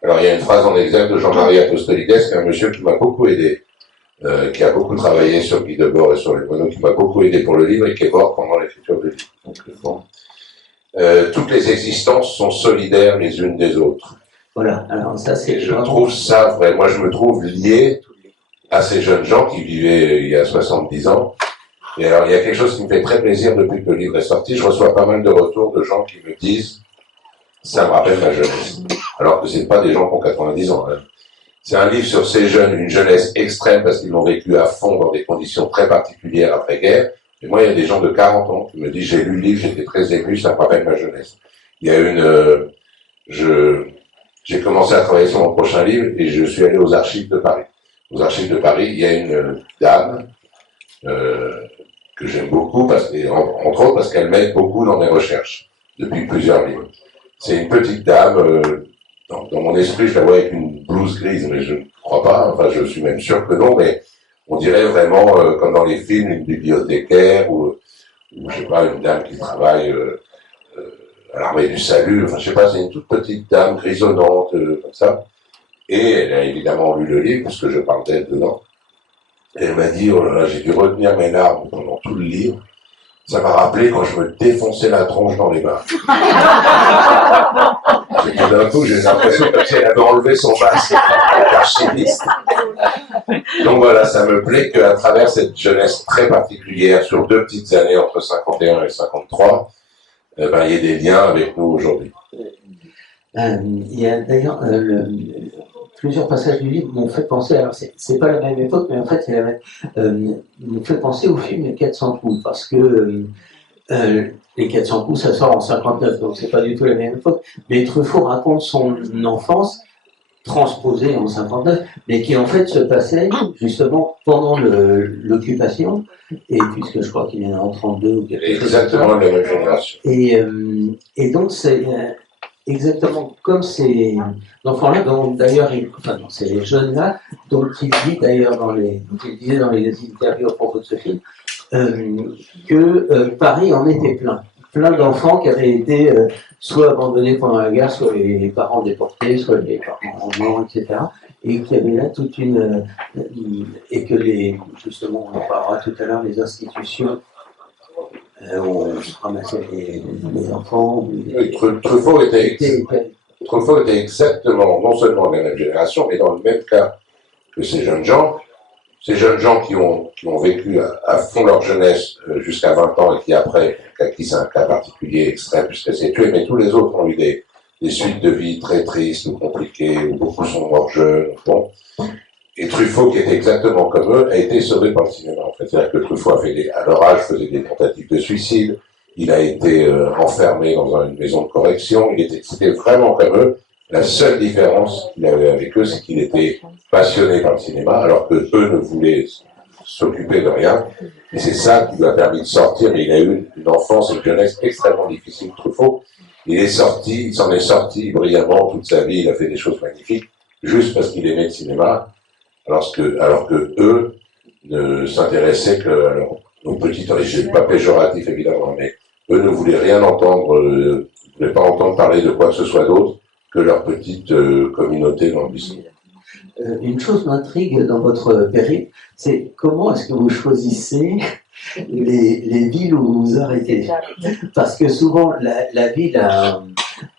Alors, il y a une phrase en exergue de Jean-Marie Apostolides, qui est un monsieur qui m'a beaucoup aidé, qui a beaucoup travaillé sur Guy Debord et sur les monos, qui m'a beaucoup aidé pour le livre et qui est mort pendant l'écriture du livre. Donc, bon. Toutes les existences sont solidaires les unes des autres. Voilà, alors ça c'est... Et je trouve ça vrai. Moi, je me trouve lié à ces jeunes gens qui vivaient il y a 70 ans. Et alors, il y a quelque chose qui me fait très plaisir depuis que le livre est sorti. Je reçois pas mal de retours de gens qui me disent « ça me rappelle ma jeunesse ». Alors que c'est pas des gens qui ont 90 ans. Hein. C'est un livre sur ces jeunes, une jeunesse extrême parce qu'ils l'ont vécu à fond dans des conditions très particulières après-guerre. Et moi, il y a des gens de 40 ans qui me disent « j'ai lu le livre, j'étais très ému, ça me rappelle ma jeunesse ». Il y a j'ai commencé à travailler sur mon prochain livre et je suis allé aux archives de Paris. Aux archives de Paris, il y a une dame que j'aime beaucoup, entre autres parce qu'elle m'aide beaucoup dans mes recherches depuis plusieurs livres. C'est une petite dame, dans mon esprit, je la vois avec une blouse grise, mais je ne crois pas, enfin je suis même sûr que non, mais on dirait vraiment, comme dans les films, une bibliothécaire ou je sais pas, une dame qui travaille à l'armée du salut, enfin je sais pas, c'est une toute petite dame grisonnante, comme ça. Et elle a évidemment lu le livre, parce que je parle d'elle dedans. Et elle m'a dit, oh là là, j'ai dû retenir mes larmes pendant tout le livre. Ça m'a rappelé quand je me défonçais la tronche dans les bars. Et tout d'un coup, j'ai l'impression comme si elle avait enlevé son masque d'archiviste. Donc voilà, ça me plaît qu'à travers cette jeunesse très particulière, sur 2 petites années, entre 51 et 53, il y ait des liens avec nous aujourd'hui. Il y a d'ailleurs plusieurs passages du livre m'ont fait penser, alors c'est pas la même époque, mais en fait m'ont fait penser au film Les 400 coups, parce que les 400 coups ça sort en 59, donc c'est pas du tout la même époque, mais Truffaut raconte son enfance transposée en 59, mais qui en fait se passait justement pendant l'occupation, et puisque je crois qu'il est en 32 ou quelque chose. Exactement la même génération. Et donc c'est exactement comme ces enfants-là, donc d'ailleurs, enfin non, ces jeunes-là, donc il dit d'ailleurs il disait dans les interviews à propos de ce film, que Paris en était plein d'enfants qui avaient été soit abandonnés pendant la guerre, soit les parents déportés, soit les parents morts, etc. Et qu'il y avait là toute et que justement, on en parlera tout à l'heure, les institutions on ramassait les enfants. Oui, Truffaut était exactement, non seulement de la même génération, mais dans le même cas que ces jeunes gens qui ont vécu à fond leur jeunesse jusqu'à 20 ans et qui après, qui c'est un cas particulier extrême puisqu'elle s'est tuée, mais tous les autres ont eu des suites de vie très tristes ou compliquées, où beaucoup sont morts jeunes, bon. Et Truffaut, qui était exactement comme eux, a été sauvé par le cinéma, en fait. C'est-à-dire que Truffaut à leur âge, faisait des tentatives de suicide. Il a été enfermé dans une maison de correction. C'était vraiment comme eux. La seule différence qu'il avait avec eux, c'est qu'il était passionné par le cinéma, alors que eux ne voulaient s'occuper de rien. Et c'est ça qui lui a permis de sortir. Mais il a eu une enfance et une jeunesse extrêmement difficile, Truffaut. Il s'en est sorti brillamment toute sa vie. Il a fait des choses magnifiques, juste parce qu'il aimait le cinéma. Alors que eux ne s'intéressaient aux petites, je ne pas péjoratif évidemment, mais eux ne voulaient rien entendre, ne voulaient pas entendre parler de quoi que ce soit d'autre que leur petite communauté dans le business. Une chose m'intrigue dans votre périple, c'est comment est-ce que vous choisissez les villes où vous vous arrêtez? Parce que souvent, la ville a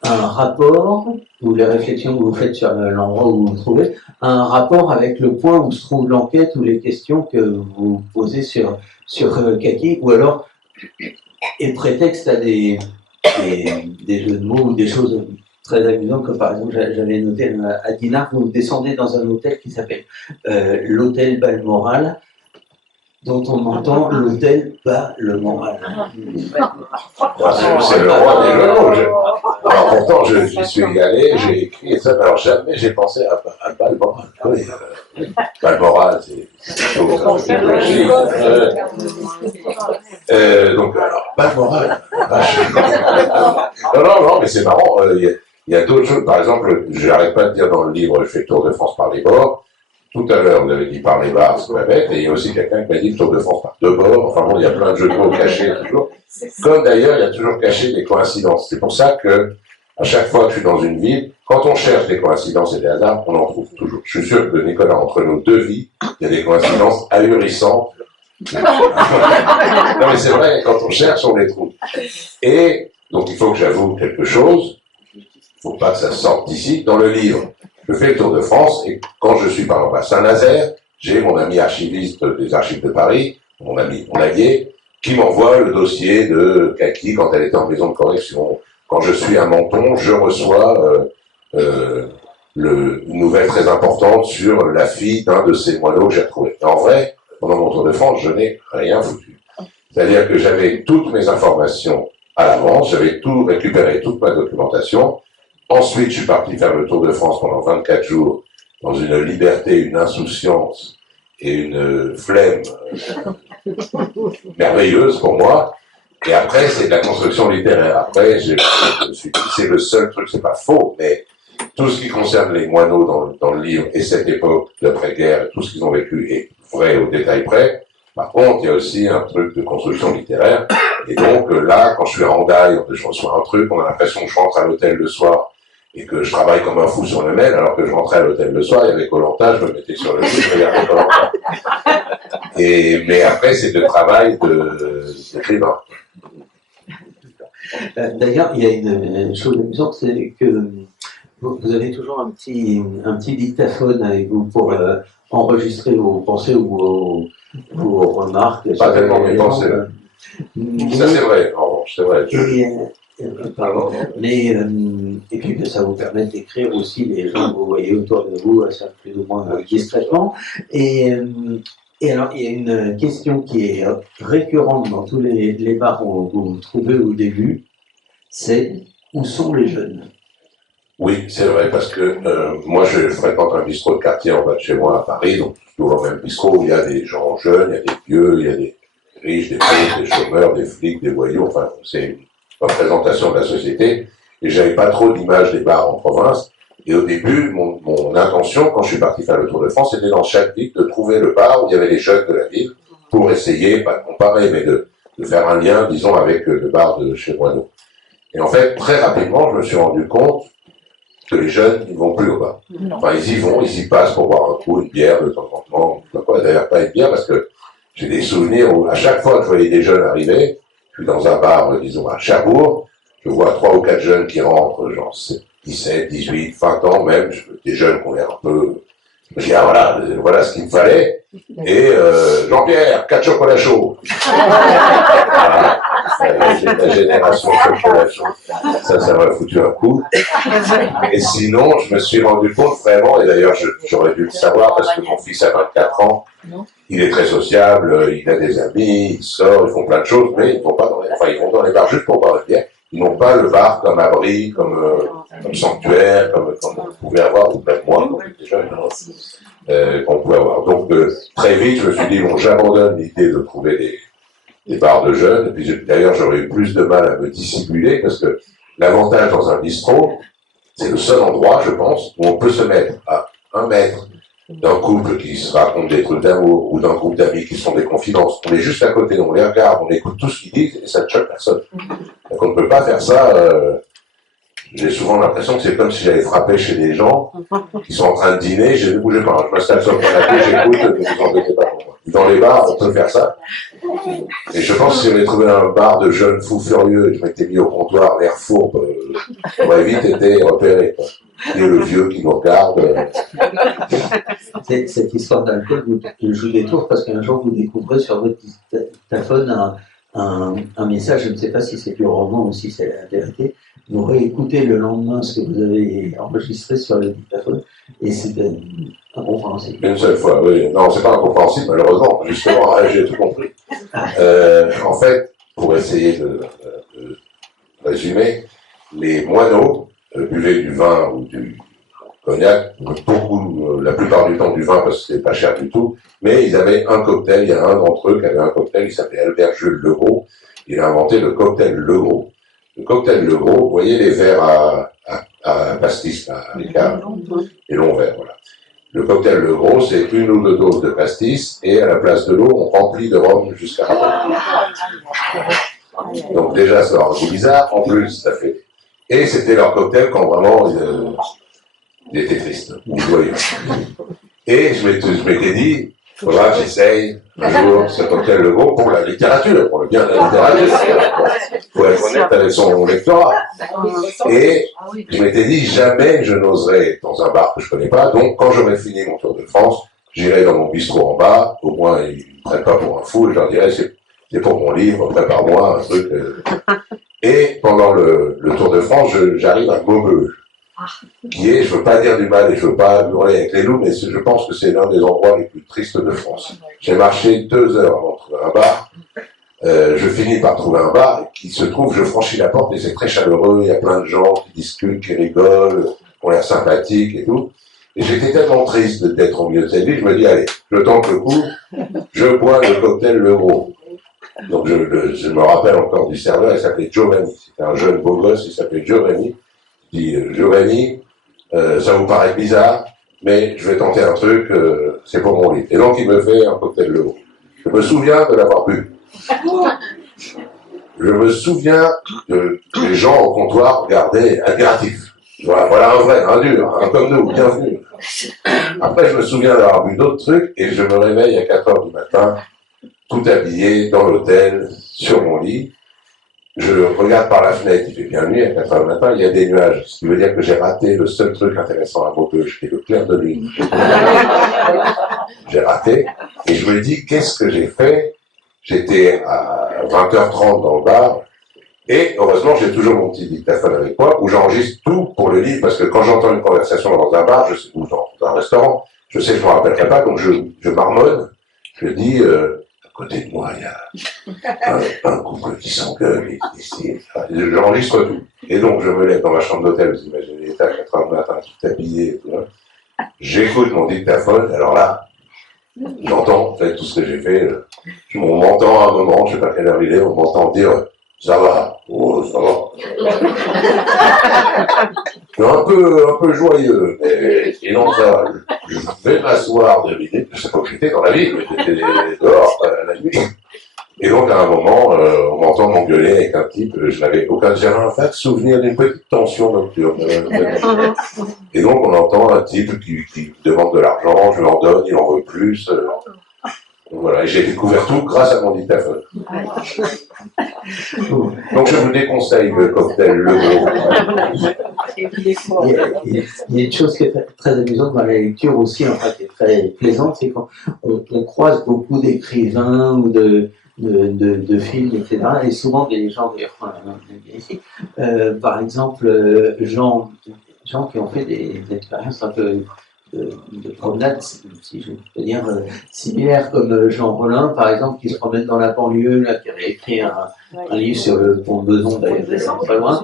un rapport, ou les réflexions que vous faites sur l'endroit où vous vous trouvez, a un rapport avec le point où se trouve l'enquête ou les questions que vous posez sur Kaki, ou alors est prétexte à des jeux de mots ou des choses très amusantes, comme par exemple, j'avais noté à Dinard, vous descendez dans un hôtel qui s'appelle l'hôtel Balmoral, dont on entend l'hôtel bat le moral. C'est le roi des jeux de mots. Alors pourtant, j'y suis allé, j'ai écrit et ça, mais alors jamais j'ai pensé à bat le moral. oui, Balmoral, c'est plutôt idéologique. Donc, alors, Balmoral, non, mais c'est marrant, il y a d'autres choses, par exemple, je n'arrête pas de dire dans le livre, je fais le Tour de France par les bords. Tout à l'heure, vous avez dit par les bars, c'est pas bête, et il y a aussi quelqu'un qui m'a dit le Tour de France par deux bords. Enfin bon, il y a plein de jeux de mots cachés toujours. Comme d'ailleurs, il y a toujours caché des coïncidences. C'est pour ça que, à chaque fois que je suis dans une ville, quand on cherche des coïncidences et des hasards, on en trouve toujours. Je suis sûr que, Nicolas, entre nos deux vies, il y a des coïncidences ahurissantes. Non mais c'est vrai, quand on cherche, on les trouve. Et donc il faut que j'avoue quelque chose. Il ne faut pas que ça sorte d'ici. Dans le livre, je fais le Tour de France et quand je suis par exemple à Saint-Nazaire, j'ai mon ami archiviste des archives de Paris, mon ami Monadier, qui m'envoie le dossier de Kaki quand elle était en maison de correction. Quand je suis à Menton, je reçois une nouvelle très importante sur la fille d'un de ces moineaux que j'ai retrouvé. En vrai, pendant mon Tour de France, je n'ai rien foutu. C'est-à-dire que j'avais toutes mes informations à l'avance, j'avais tout récupéré, toute ma documentation. Ensuite, je suis parti faire le Tour de France pendant 24 jours, dans une liberté, une insouciance et une flemme merveilleuse pour moi. Et après, c'est de la construction littéraire. Après, je me suis dit, c'est le seul truc, c'est pas faux, mais tout ce qui concerne les moineaux dans le livre et cette époque d'après-guerre, tout ce qu'ils ont vécu est vrai au détail près. Par contre, il y a aussi un truc de construction littéraire. Et donc là, quand je suis à Hendaye, je reçois un truc, on a l'impression que je rentre à l'hôtel le soir et que je travaille comme un fou sur le mail, alors que je rentrais à l'hôtel le soir, il y avait Koh-Lanta, je me mettais sur le lit, je regardais Koh-Lanta. Mais après, c'est le travail d'écrivain. D'ailleurs, il y a une chose amusante, c'est que vous avez toujours un petit dictaphone avec vous pour enregistrer vos pensées ou vos remarques. Pas tellement mes pensées. Ça, c'est vrai, en revanche, c'est vrai. Pardon. Mais, et puis que ça vous permet d'écrire aussi les gens que vous voyez autour de vous, ça plus ou moins discrètement. Et alors, il y a une question qui est récurrente dans tous les bars où vous vous trouvez au début, c'est où sont les jeunes? Oui, c'est vrai, parce que moi, je fréquente un bistrot de quartier en bas de chez moi à Paris, donc toujours le même bistrot où il y a des gens jeunes, il y a des vieux, il y a des riches, des pauvres, des chômeurs, des flics, des voyous, enfin, c'est une représentation de la société. Et j'avais pas trop d'image des bars en province. Et au début, mon intention, quand je suis parti faire le Tour de France, c'était dans chaque ville de trouver le bar où il y avait les jeunes de la ville pour essayer, pas de comparer, mais de faire un lien, disons, avec le bar de chez Moineau. Et en fait, très rapidement, je me suis rendu compte que les jeunes, ils ne vont plus au bar. Enfin, ils y vont, ils y passent pour boire un coup, une bière de temps en temps. D'ailleurs, pas une bière, parce que j'ai des souvenirs où, à chaque fois que je voyais des jeunes arriver, je suis dans un bar, disons, à Cherbourg, je vois 3 ou 4 jeunes qui rentrent, genre 17, 18, 20 ans même, des jeunes qui ont l'air un peu... Je dis, ah voilà ce qu'il me fallait. Et Jean-Pierre, 4 chocolats chauds. Voilà. La génération chocolat chaud, ça m'a foutu un coup. Et sinon, je me suis rendu compte vraiment, et d'ailleurs j'aurais dû le savoir parce que mon fils a 24 ans, il est très sociable, il a des amis, il sort, ils font plein de choses, mais ils vont pas ils vont dans les bars juste pour boire une bière. Ils n'ont pas le bar comme abri, comme sanctuaire, comme on pouvait avoir, ou même moi, quand j'étais jeune, qu'on pouvait avoir. Donc, très vite, je me suis dit, bon, j'abandonne l'idée de trouver des bars de jeunes. Et puis, d'ailleurs, j'aurais eu plus de mal à me dissimuler, parce que l'avantage dans un bistrot, c'est le seul endroit, je pense, où on peut se mettre à 1 mètre d'un couple qui se raconte des trucs d'amour, ou d'un groupe d'amis qui sont des confidences. On est juste à côté, on les regarde, on écoute tout ce qu'ils disent, et ça ne choque personne. Donc on ne peut pas faire ça. J'ai souvent l'impression que c'est comme si j'avais frappé chez des gens qui sont en train de dîner, je ne bougeais pas, je m'installe sur le canapé, j'écoute, ne vous embêtez pas pour moi. Dans les bars, on peut faire ça. Et je pense que si j'avais trouvé un bar de jeunes fous furieux et je m'étais mis au comptoir, l'air fourbe, j'aurais vite été repéré. Et le vieux qui nous regarde. Cette histoire d'alcool vous joue des tours parce qu'un jour vous découvrez sur votre dictaphone un message, je ne sais pas si c'est du roman ou si c'est la vérité, vous réécoutez le lendemain ce que vous avez enregistré sur le dictaphone et c'est incompréhensible. Une seule fois, oui. Non, c'est pas incompréhensible, malheureusement. Justement, j'ai tout compris. En fait, pour essayer de résumer, les moineaux buvaient du vin ou cognac, beaucoup, la plupart du temps du vin parce que c'était pas cher du tout, mais ils avaient un cocktail, il y a un d'entre eux qui avait un cocktail, il s'appelait Albert Jules Legros, il a inventé le cocktail Legros. Le cocktail Legros, vous voyez les verres à pastis, là, les longs verres, voilà. Le cocktail Legros, c'est 1 ou 2 doses de pastis, et à la place de l'eau, on remplit de rhum jusqu'à la fin. Donc déjà, ça a un goût bizarre, en plus, ça fait... Et c'était leur cocktail quand vraiment il était triste, ou joyeux. Et je m'étais dit, il faudra que j'essaye un jour ce cocktail Legros pour la littérature, pour le bien de la littérature. Il faut être honnête avec son lectorat. Et je m'étais dit, jamais je n'oserais dans un bar que je connais pas. Donc, quand j'aurai fini mon tour de France, j'irai dans mon bistrot en bas. Au moins, ils ne me prennent pas pour un fou. Et je leur dirai, c'est pour mon livre, prépare-moi un truc. Et pendant le Tour de France, j'arrive à Maubeuge, qui est, je veux pas dire du mal et je veux pas hurler avec les loups, mais je pense que c'est l'un des endroits les plus tristes de France. J'ai marché 2 heures avant de trouver un bar. Je finis par trouver un bar qui se trouve, je franchis la porte et c'est très chaleureux, il y a plein de gens qui discutent, qui rigolent, qui ont l'air sympathiques et tout. Et j'étais tellement triste d'être au milieu de cette ville, je me dis, allez, je tente le coup, je bois le cocktail Legros. Donc je me rappelle encore du serveur, il s'appelait Giovanni, c'était un jeune beau gosse, il s'appelait Giovanni. Il dit, Giovanni, ça vous paraît bizarre, mais je vais tenter un truc, c'est pour mon livre. Et donc il me fait un cocktail Legros. Je me souviens de l'avoir bu. Je me souviens que les gens au comptoir regardaient admiratifs. Voilà un vrai, un dur, un comme nous, bienvenue. Après je me souviens d'avoir bu d'autres trucs et je me réveille à 4h du matin, tout habillé, dans l'hôtel, sur mon lit. Je regarde par la fenêtre, il fait bien nuit, à 4h du matin, il y a des nuages. Ce qui veut dire que j'ai raté le seul truc intéressant à Maubeuge, qui est le clair de lune. J'ai raté. Et je me dis, qu'est-ce que j'ai fait? J'étais à 20h30 dans le bar. Et heureusement, j'ai toujours mon petit dictaphone avec moi, où j'enregistre tout pour le livre, parce que quand j'entends une conversation dans un bar, ou dans un restaurant, je sais que je ne me rappellerai pas, donc je marmonne. Je dis, à côté de moi, il y a un couple qui s'engueule ici. J'enregistre tout. Et donc, je me lève dans ma chambre d'hôtel, vous imaginez l'état à 4h du matin, tout habillé et tout. J'écoute mon dictaphone, alors là, j'entends, en fait, tout ce que j'ai fait. On m'entend à un moment, je ne sais pas quelle heure il est, on m'entend dire, ça va, oh, ça va. Un peu joyeux, mais sinon ça va. Je vais m'asseoir 2 minutes, je sais pas où j'étais dans la ville, mais j'étais dehors la nuit. Et donc à un moment, on m'entend m'engueuler avec un type, j'avais un vague souvenir d'une petite tension nocturne. Et donc on entend un type qui demande de l'argent, je lui en donne, il en veut plus. Voilà, et j'ai découvert tout grâce à mon dictaphone. Donc je vous déconseille le cocktail Legros. Il y a une chose qui est très amusante dans la lecture aussi, enfin qui est très plaisante, c'est qu'on croise beaucoup d'écrivains ou de films, etc. Et souvent des gens, d'ailleurs, ici, par exemple, gens qui ont fait des expériences un peu de promenade, si je peux dire, similaires, comme Jean Rollin, par exemple, qui se promène dans la banlieue, là, qui avait écrit un livre sur le pont de Besançon, d'ailleurs, pas loin.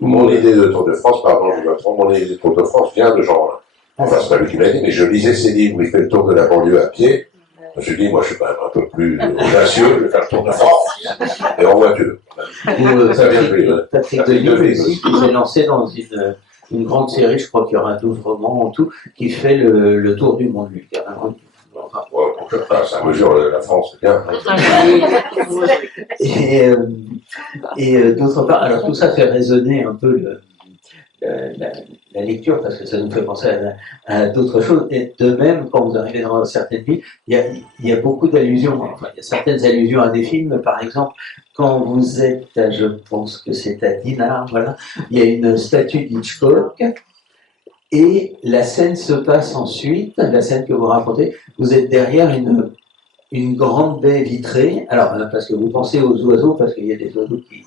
Mon idée de Tour de France, pardon, je me trompe, mon idée de Tour de France vient de Jean Rollin. Enfin, c'est pas lui qui m'a dit, mais je lisais ses livres où il fait le tour de la banlieue à pied. Je me suis dit, moi, je suis quand même un peu plus audacieux, je vais faire le Tour de France, et en voiture. Patrick Delisle aussi, qui s'est lancé dans une grande série, je crois qu'il y aura 12 romans en tout, qui fait le tour du monde, lui, carrément. Enfin, ouais, ça mesure la France, c'est bien. Et d'autre part, alors tout ça fait résonner un peu la lecture, parce que ça nous fait penser à d'autres choses. Et de même, quand vous arrivez dans certaines villes, il y a beaucoup d'allusions. Enfin, il y a certaines allusions à des films. Par exemple, quand vous êtes, je pense que c'est à Dinard, voilà, il y a une statue d'Hitchcock. Et la scène se passe ensuite, la scène que vous racontez, vous êtes derrière une grande baie vitrée. Alors, parce que vous pensez aux oiseaux, parce qu'il y a des oiseaux qui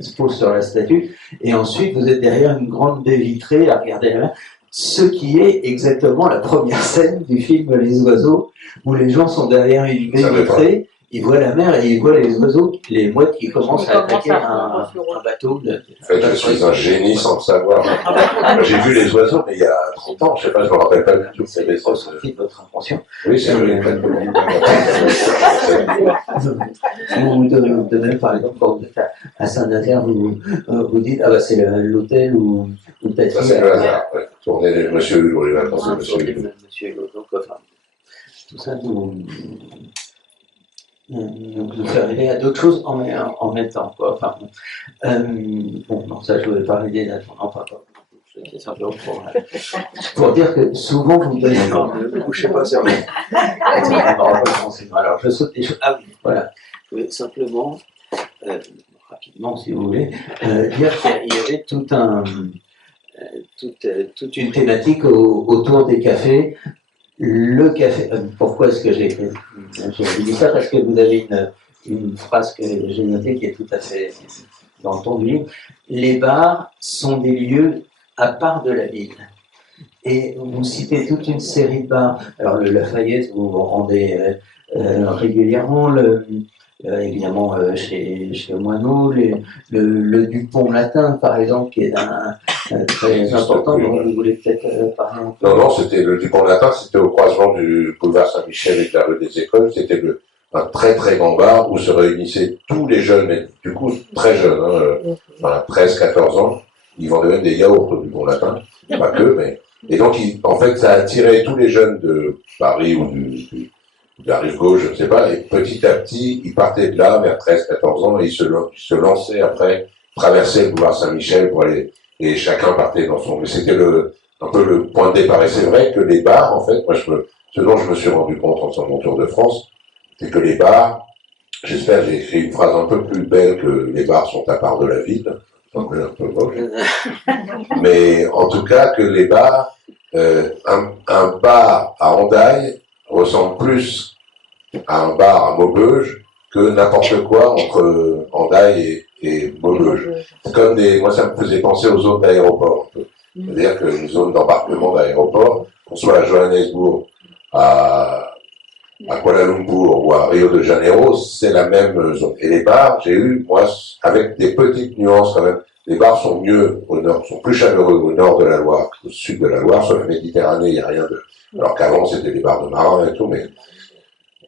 se posent sur la statue, et ensuite vous êtes derrière une grande baie vitrée à regarder la mer, ce qui est exactement la première scène du film Les Oiseaux, où les gens sont derrière une baie vitrée, il voit la mer et il voit les oiseaux, les mouettes qui commencent à attaquer un bateau. En fait, je suis un génie sans le savoir. J'ai vu les oiseaux, mais il y a 30 ans, je sais pas, je me rappelle pas du tout. C'est des sorties de votre invention. Oui, c'est vrai. Ou de même, par exemple, quand vous êtes à Saint-Nazaire, vous dites, ah bah c'est l'hôtel ou Tati. Ça, c'est le hasard. Ouais. Tourner les Monsieur Hulot, les vacances de Monsieur Hulot. Monsieur Hulot. Donc, enfin, tout ça nous fait arriver à d'autres choses en même temps, quoi. Enfin, bon, non, ça, je voulais parler des attendants, pas. C'est simplement pour dire que souvent vous donnez. Non, ne vous couchez pas sur les. Alors, je saute des choses. Ah oui, voilà. Je voulais simplement, rapidement, si vous voulez, dire qu'il y avait toute une thématique autour des cafés. Le café. Pourquoi est-ce que j'ai dit ça? Parce que vous avez une phrase que j'ai notée qui est tout à fait dans le ton du livre. Les bars sont des lieux à part de la ville. Et vous citez toute une série de bars. Alors le Lafayette, vous vous rendez régulièrement, évidemment chez Moineau, le Dupont Latin, par exemple, qui est très important, donc vous voulez peut-être parler un peu. Non, c'était le Dupont Latin, c'était au croisement du boulevard Saint-Michel et de la rue des Écoles, c'était un très très grand bar où se réunissaient tous les jeunes, mais du coup très jeunes, 13-14 ans. Ils vendaient même des yaourts au Dupont Latin, pas que, mais... Et donc, en fait, ça attirait tous les jeunes de Paris ou de la rive gauche, je ne sais pas, et petit à petit, ils partaient de là, vers 13-14 ans, et ils se lançaient après, traversaient le boulevard Saint-Michel pour aller, et chacun partait dans son... Mais c'était un peu le point de départ. Et c'est vrai que les bars, en fait, ce dont je me suis rendu compte en faisant mon tour de France, c'est que les bars, j'espère que j'ai écrit une phrase un peu plus belle que les bars sont à part de la ville, un peu moche. Mais en tout cas, que les bars, un bar à Hendaye ressemble plus à un bar à Maubeuge que n'importe quoi entre Hendaye et Maubeuge. C'est comme moi ça me faisait penser aux zones d'aéroport. C'est-à-dire qu'une zone d'embarquement d'aéroport, qu'on soit à Johannesburg, à Kuala Lumpur ou à Rio de Janeiro, c'est la même zone. Et les bars, j'ai eu, moi, avec des petites nuances quand même, les bars sont mieux au nord, sont plus chaleureux au nord de la Loire qu'au sud de la Loire. Sur la Méditerranée, il n'y a rien de... Alors qu'avant, c'était des bars de marins et tout, mais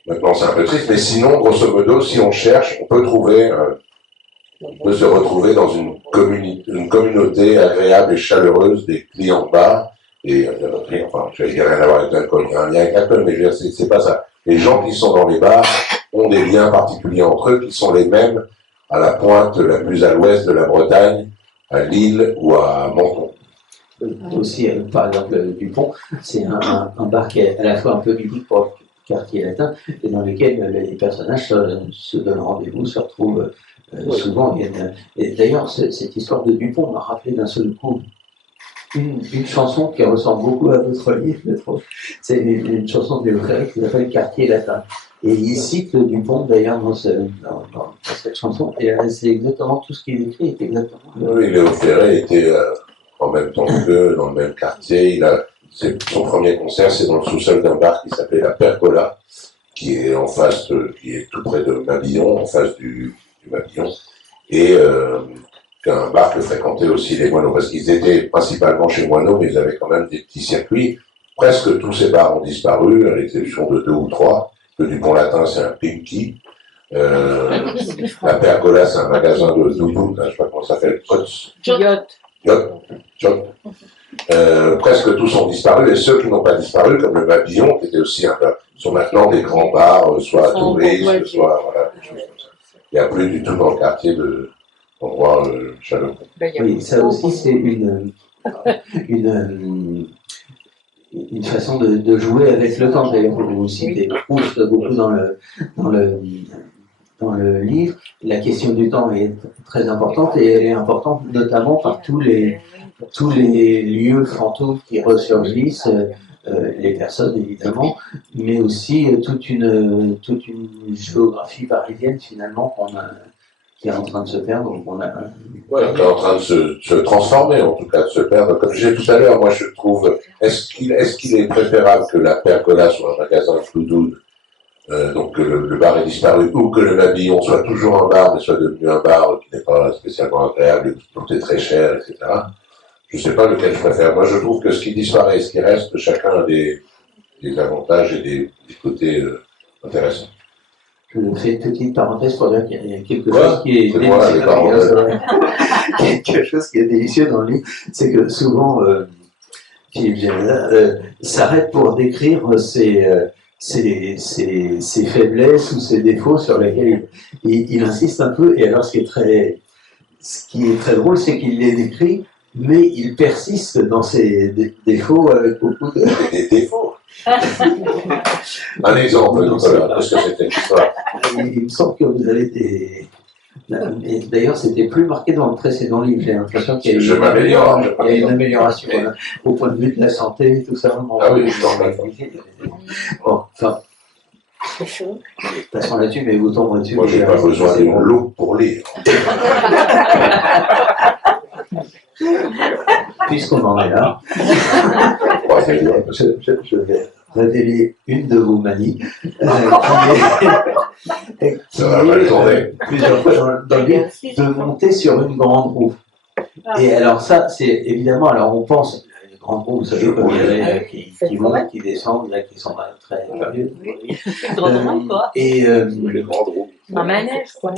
maintenant, c'est un peu triste. Mais sinon, grosso modo, si on cherche, on peut se retrouver dans une communauté agréable et chaleureuse des clients de bar. Et enfin, je vais dire rien à voir avec l'alcool, il y a un lien avec l'alcool, mais je veux dire, c'est pas ça. Les gens qui sont dans les bars ont des liens particuliers entre eux qui sont les mêmes à la pointe la plus à l'ouest de la Bretagne, à Lille ou à Menton. Aussi, par exemple, Dupont, c'est un bar qui est à la fois un peu mythique pour le quartier latin et dans lequel les personnages se donnent rendez-vous, se retrouvent souvent. Et d'ailleurs, cette histoire de Dupont m'a rappelé d'un seul coup une chanson qui ressemble beaucoup à votre livre, je trouve. C'est une chanson de Léo qui s'appelle Quartier latin. Et il cite Dupont d'ailleurs dans cette chanson, et c'est exactement tout ce qu'il écrit. Exactement. Oui, Léo Ferré était en même temps que dans le même quartier. Son premier concert, c'est dans le sous-sol d'un bar qui s'appelait La Pergola, qui est qui est tout près de Mabillon, en face du Mabillon. Et un bar que fréquentaient aussi les moineaux, parce qu'ils étaient principalement chez Moineau, mais ils avaient quand même des petits circuits. Presque tous ces bars ont disparu, à l'exception de 2 ou 3. Le Dupont Latin, c'est un Pinky. La Pergola, c'est un magasin de doudou, je sais pas comment ça s'appelle, Jot. Presque tous ont disparu, et ceux qui n'ont pas disparu, comme le Mabillon, qui était aussi sont maintenant des grands bars, soit à touristes, soit voilà, des choses comme ça. Il n'y a plus du tout dans le quartier d'endroits chaleureux. Oui, ça aussi, c'est une façon de jouer avec le temps. D'ailleurs, vous citez Proust beaucoup dans le livre. La question du temps est très importante et elle est importante notamment par tous les lieux fantômes qui ressurgissent, les personnes évidemment, mais aussi toute une géographie parisienne finalement qui est en train de se perdre. Oui, qui est en train de se transformer, en tout cas, de se perdre. Comme je disais tout à l'heure, moi je trouve, est-ce qu'il est préférable que la Pergola soit un magasin de doudou Donc que le bar est disparu, ou que le Babillon soit toujours un bar, mais soit devenu un bar qui n'est pas spécialement agréable, qui coûtait très cher, etc. Je ne sais pas lequel je préfère. Moi, je trouve que ce qui disparaît et ce qui reste, chacun a des avantages et des côtés intéressants. Je fais une petite parenthèse pour dire qu'il y a quelque Ouais, chose qui est c'est moi, les délicieux. Quelque chose qui est délicieux dans le livre, c'est que souvent, Philippe Général s'arrête pour décrire ses faiblesses ou ses défauts sur lesquels il insiste un peu. Et alors, ce qui est très drôle, c'est qu'il les décrit, mais il persiste dans ses défauts avec beaucoup de... Des défauts. Un exemple, Nicolas, parce que c'était l'histoire. Il me semble que vous avez des... D'ailleurs, c'était plus marqué dans le précédent livre. J'ai l'impression qu'il y a Je m'améliore. Il y a une amélioration voilà, au point de vue de la santé, tout ça. Ah oui, je t'en prie. Bon, enfin, passons là-dessus, mais vous tombez dessus. Moi, j'ai pas besoin d'une loupe pour lire. Puisqu'on en est là, Troisième. je vais révéler une de vos manies, qui Ça va mal tourner. plusieurs fois dans le livre, de monter sur une grande roue. Et alors ça, c'est évidemment, alors on pense, les grandes roues, vous savez, comme il y a qui montent, qui descendent, là, qui sont très curieux. Et Les grandes roues. Un manège, quoi.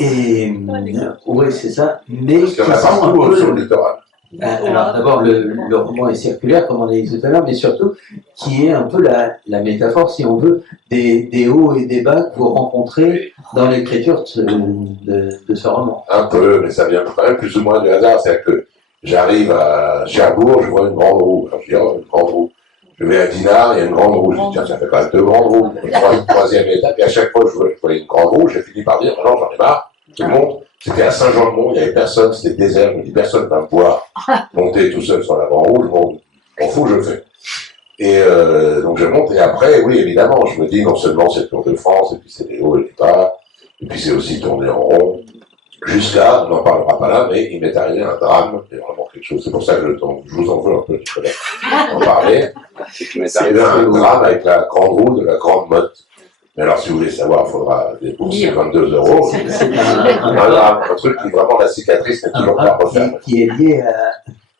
oui, c'est ça, mais Parce qu'il y en a qui sont partout un peu- sur le littoral. alors d'abord, le roman est circulaire, comme on a dit tout à l'heure, mais surtout qui est un peu la métaphore, si on veut, des hauts et des bas que vous rencontrez dans l'écriture de ce roman. Un peu, mais ça vient quand même plus ou moins du hasard. C'est-à-dire que j'arrive à Cherbourg, je vois une grande roue. Alors je dis, oh, une grande roue. Je vais à Dinard, il y a une grande roue. Je dis, tiens, ça fait quand même deux grandes roues. Troisième étape, et à chaque fois que je voyais une grande roue, j'ai fini par dire, non, j'en ai marre, je monte. C'était à Saint-Jean-de-Mont, il n'y avait personne, c'était désert. Je me dis, personne va me voir monter tout seul sur la grande roue. Je monte. M'en fous, je le fais. Et donc je monte, et après, oui, évidemment, je me dis, non seulement c'est le Tour de France, et puis c'est des hauts et des bas, et puis c'est aussi tourner en rond. Jusqu'à, on n'en parlera pas là, mais il m'est arrivé un drame, c'est vraiment quelque chose. C'est pour ça que je vous en veux un peu, Nicolas, en parler. Il m'est arrivé un drame avec la grande roue de la Grande Motte. Mais alors, si vous voulez savoir, il faudra débourser 22 €. C'est Un truc qui, vraiment, la cicatrice n'est toujours pas refaite. qui est lié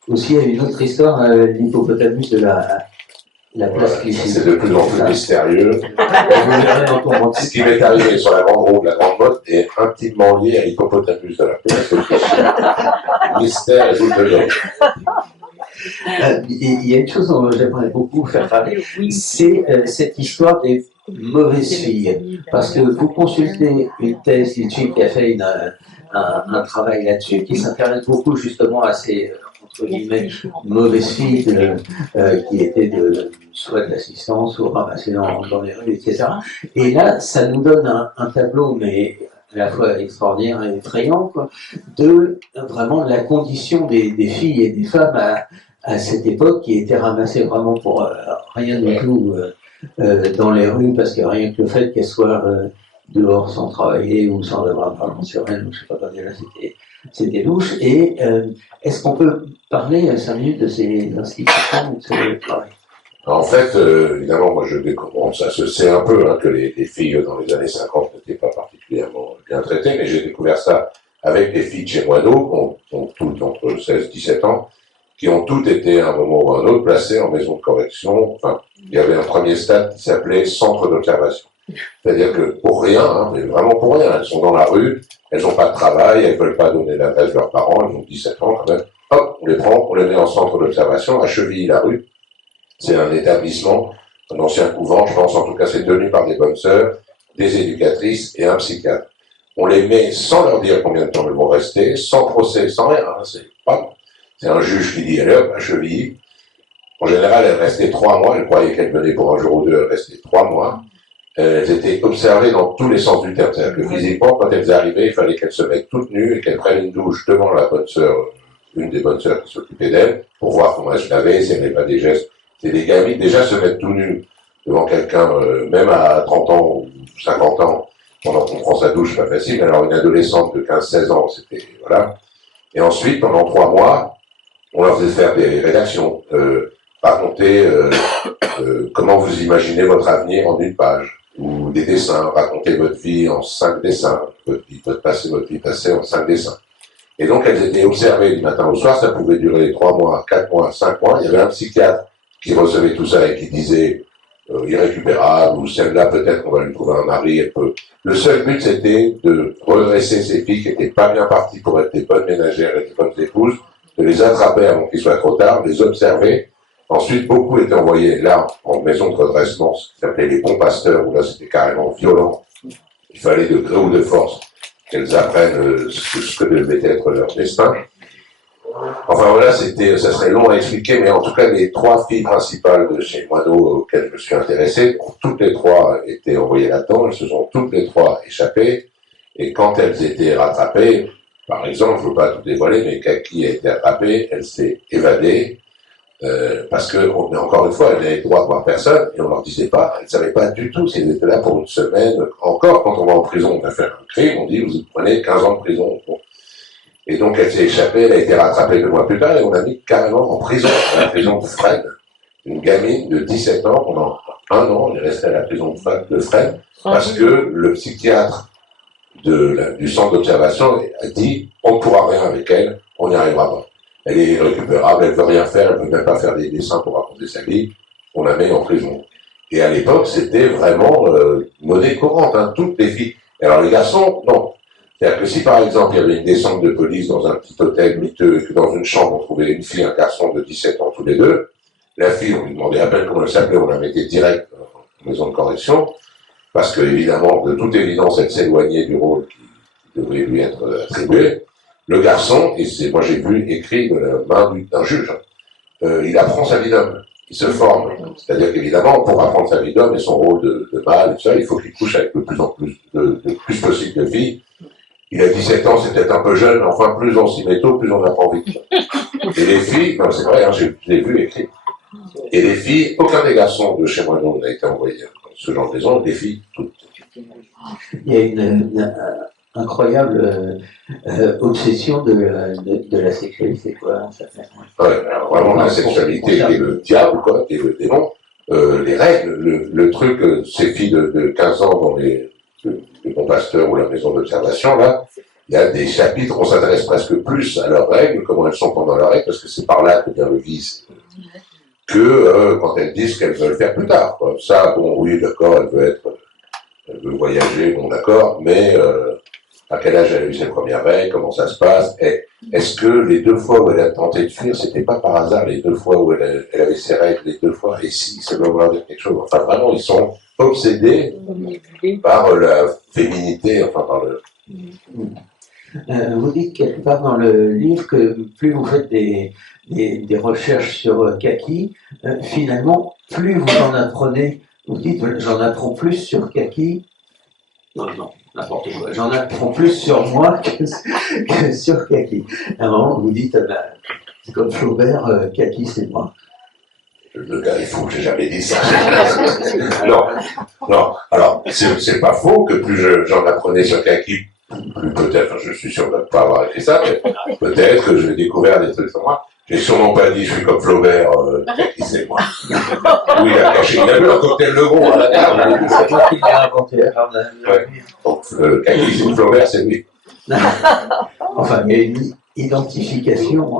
aussi à une autre histoire, l'hippopotamus de la place Clichy. C'est de plus en plus mystérieux. Vous verrez dans ton roman. Ce qui m'est arrivé sur la grande roue de la Grande Motte est intimement lié à l'hippopotamus de la place Clichy. Mystère et boule de gomme. Il y a une chose dont j'aimerais beaucoup faire parler, c'est cette histoire des mauvaises filles. Parce que vous consultez une thèse d'une fille qui a fait un travail là-dessus, qui s'intéresse beaucoup justement à ces, entre guillemets, mauvaises filles qui étaient soit de l'assistance ou ramassées dans les rues, etc. Et là, ça nous donne un tableau, mais à la fois extraordinaire et effrayant, quoi, de vraiment la condition des filles et des femmes à cette époque, qui étaient ramassées vraiment pour rien du tout dans les rues, parce que rien que le fait qu'elles soient dehors sans travailler ou sans avoir de parlement sur elles, je ne sais pas quoi dire là, c'était louche. Et est-ce qu'on peut parler à 5 minutes de ces institutions ou de ce travail? En fait, évidemment, moi je découvre, ça se sait un peu hein, que les filles dans les années 50 n'étaient pas particulièrement bien traitées, mais j'ai découvert ça avec les filles de chez Moineau, qui ont toutes entre 16 et 17 ans, qui ont toutes été à un moment ou à un autre placées en maison de correction. Enfin, il y avait un premier stade qui s'appelait centre d'observation. C'est-à-dire que pour rien, hein, mais vraiment pour rien, elles sont dans la rue, elles n'ont pas de travail, elles ne veulent pas donner l'adresse de leurs parents, elles ont 17 ans quand même. Hop, on les prend, on les met en centre d'observation à Chevilly-la-Rue. C'est un établissement, un ancien couvent, je pense, en tout cas c'est tenu par des bonnes sœurs, des éducatrices et un psychiatre. On les met sans leur dire combien de temps elles vont rester, sans procès, sans rien, hein, c'est un juge qui dit, allez hop, à Chevilly. En général, elles restaient 3 mois, elles croyaient qu'elles venaient pour un jour ou deux, elles restaient 3 mois. Elles étaient observées dans tous les sens du terme. C'est-à-dire que physiquement, quand elles arrivaient, il fallait qu'elles se mettent toutes nues et qu'elles prennent une douche devant la bonne sœur, une des bonnes sœurs qui s'occupait d'elles, pour voir comment elles se lavaient, si elles n'avaient pas des gestes. C'est des gamines, déjà se mettre tout nus devant quelqu'un, même à 30 ans ou 50 ans, pendant qu'on prend sa douche, c'est pas facile. Alors une adolescente de 15-16 ans, c'était, voilà. Et ensuite, pendant 3 mois, on leur faisait faire des rédactions, raconter comment vous imaginez votre avenir en une page, ou des dessins, raconter votre vie en 5 dessins, votre vie passée en 5 dessins. Et donc, elles étaient observées du matin au soir, ça pouvait durer 3 mois, 4 mois, 5 mois. Il y avait un psychiatre qui recevait tout ça et qui disait irrécupérable, ou celle-là, peut-être qu'on va lui trouver un mari, elle peut. Le seul but, c'était de redresser ces filles qui n'étaient pas bien parties pour être des bonnes ménagères et des bonnes épouses, de les attraper avant qu'il soit trop tard, les observer. Ensuite, beaucoup étaient envoyés là, en maison de redressement, ce qui s'appelait les bons pasteurs, où là, c'était carrément violent. Il fallait de gré ou de force qu'elles apprennent ce que devait être leur destin. Enfin voilà, ça serait long à expliquer, mais en tout cas, les 3 filles principales de chez Moineau auxquelles je me suis intéressé, toutes les 3 étaient envoyées là-dedans, elles se sont toutes les 3 échappées, et quand elles étaient rattrapées, par exemple, je ne veux pas tout dévoiler, mais Kaki a été attrapée, elle s'est évadée, parce que, encore une fois, elle n'avait le droit de voir personne, et on leur disait pas, elle ne savait pas du tout s'ils étaient là pour une semaine. Encore, quand on va en prison, on a fait un crime, on dit, vous prenez 15 ans de prison. Bon. Et donc, elle s'est échappée, elle a été rattrapée 2 mois plus tard, et on l'a mis carrément en prison, à la prison de Fresnes. Une gamine de 17 ans, pendant 1 an, elle est restée à la prison de Fresnes, parce que le psychiatre du centre d'observation a dit, on ne pourra rien avec elle, on n'y arrivera pas. Elle est irrécupérable, elle ne veut rien faire, elle ne peut même pas faire des dessins pour raconter sa vie, on la met en prison. Et à l'époque, c'était vraiment monnaie courante, hein, toutes les filles. Alors les garçons, non. C'est-à-dire que si par exemple il y avait une descente de police dans un petit hôtel miteux et que dans une chambre on trouvait une fille et un garçon de 17 ans tous les deux, la fille, on lui demandait à peine comment elle s'appelait, on la mettait direct en maison de correction, parce que évidemment, de toute évidence, elle s'éloignait du rôle qui devrait lui être attribué. Le garçon, et moi j'ai vu écrit de la main d'un juge, il apprend sa vie d'homme, il se forme. C'est-à-dire qu'évidemment, pour apprendre sa vie d'homme et son rôle de mâle et tout ça, il faut qu'il couche avec le plus en plus, le plus possible de filles. Il a 17 ans, c'est peut-être un peu jeune, enfin plus on s'y met tôt, plus on apprend vite. Et les filles, non c'est vrai, hein, je l'ai vu écrit. Et les filles, aucun des garçons de chez moi n'a été envoyé dans ce genre de maison, les filles toutes. Il y a une incroyable obsession de la sexualité, quoi. Ça fait. Ouais, alors vraiment la sexualité qui est le diable, quoi, qui est le démon. Les règles, le truc, ces filles de 15 ans dans les bons pasteurs ou la maison d'observation, là, il y a des chapitres, on s'intéresse presque plus à leurs règles, comment elles sont pendant leurs règles, parce que c'est par là que vient le vice, que quand elles disent qu'elles veulent faire plus tard, quoi. Ça, bon, oui, d'accord, elle veut voyager, bon, d'accord, mais à quel âge elle a eu ses premières règles, comment ça se passe, et est-ce que les 2 fois où elle a tenté de fuir, c'était pas par hasard les 2 fois où elle avait ses règles, les 2 fois, et si, ça doit vouloir dire quelque chose. Enfin, vraiment, ils sont obsédés par la féminité, enfin, par le... Vous dites quelque part dans le livre que plus vous faites des recherches sur Kaki, finalement, plus vous en apprenez. Vous dites, j'en apprends plus sur Kaki. Non, n'importe quoi. J'en apprends plus sur moi que sur Kaki. À un moment, vous dites, c'est comme Flaubert, Kaki, c'est moi. Le gars, il faut que j'ai jamais dit ça. non. Alors, c'est pas faux que plus j'en apprenais sur Kaki, plus peut-être, je suis sûr de ne pas avoir écrit ça, mais peut-être que j'ai découvert des trucs sur moi. J'ai sûrement pas dit, je suis comme Flaubert, Kaki, c'est moi. Oui, il a caché, il a bu un cocktail de gros à la table. C'est moi qui l'ai inventé. Ouais. Donc, Kaki, c'est Flaubert, c'est lui. Enfin, il y a une identification.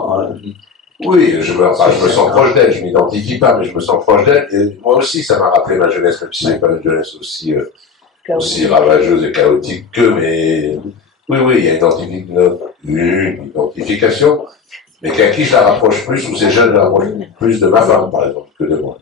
Oui, je me sens proche d'elle, je m'identifie pas, mais je me sens proche d'elle. Et moi aussi, ça m'a rappelé ma jeunesse, même si c'est pas une jeunesse aussi ravageuse et chaotique que, mais oui, il y a une identification. Mais Kaki, je la rapproche plus, ou ces jeunes, je la rapproche plus de ma femme, par exemple, que de moi.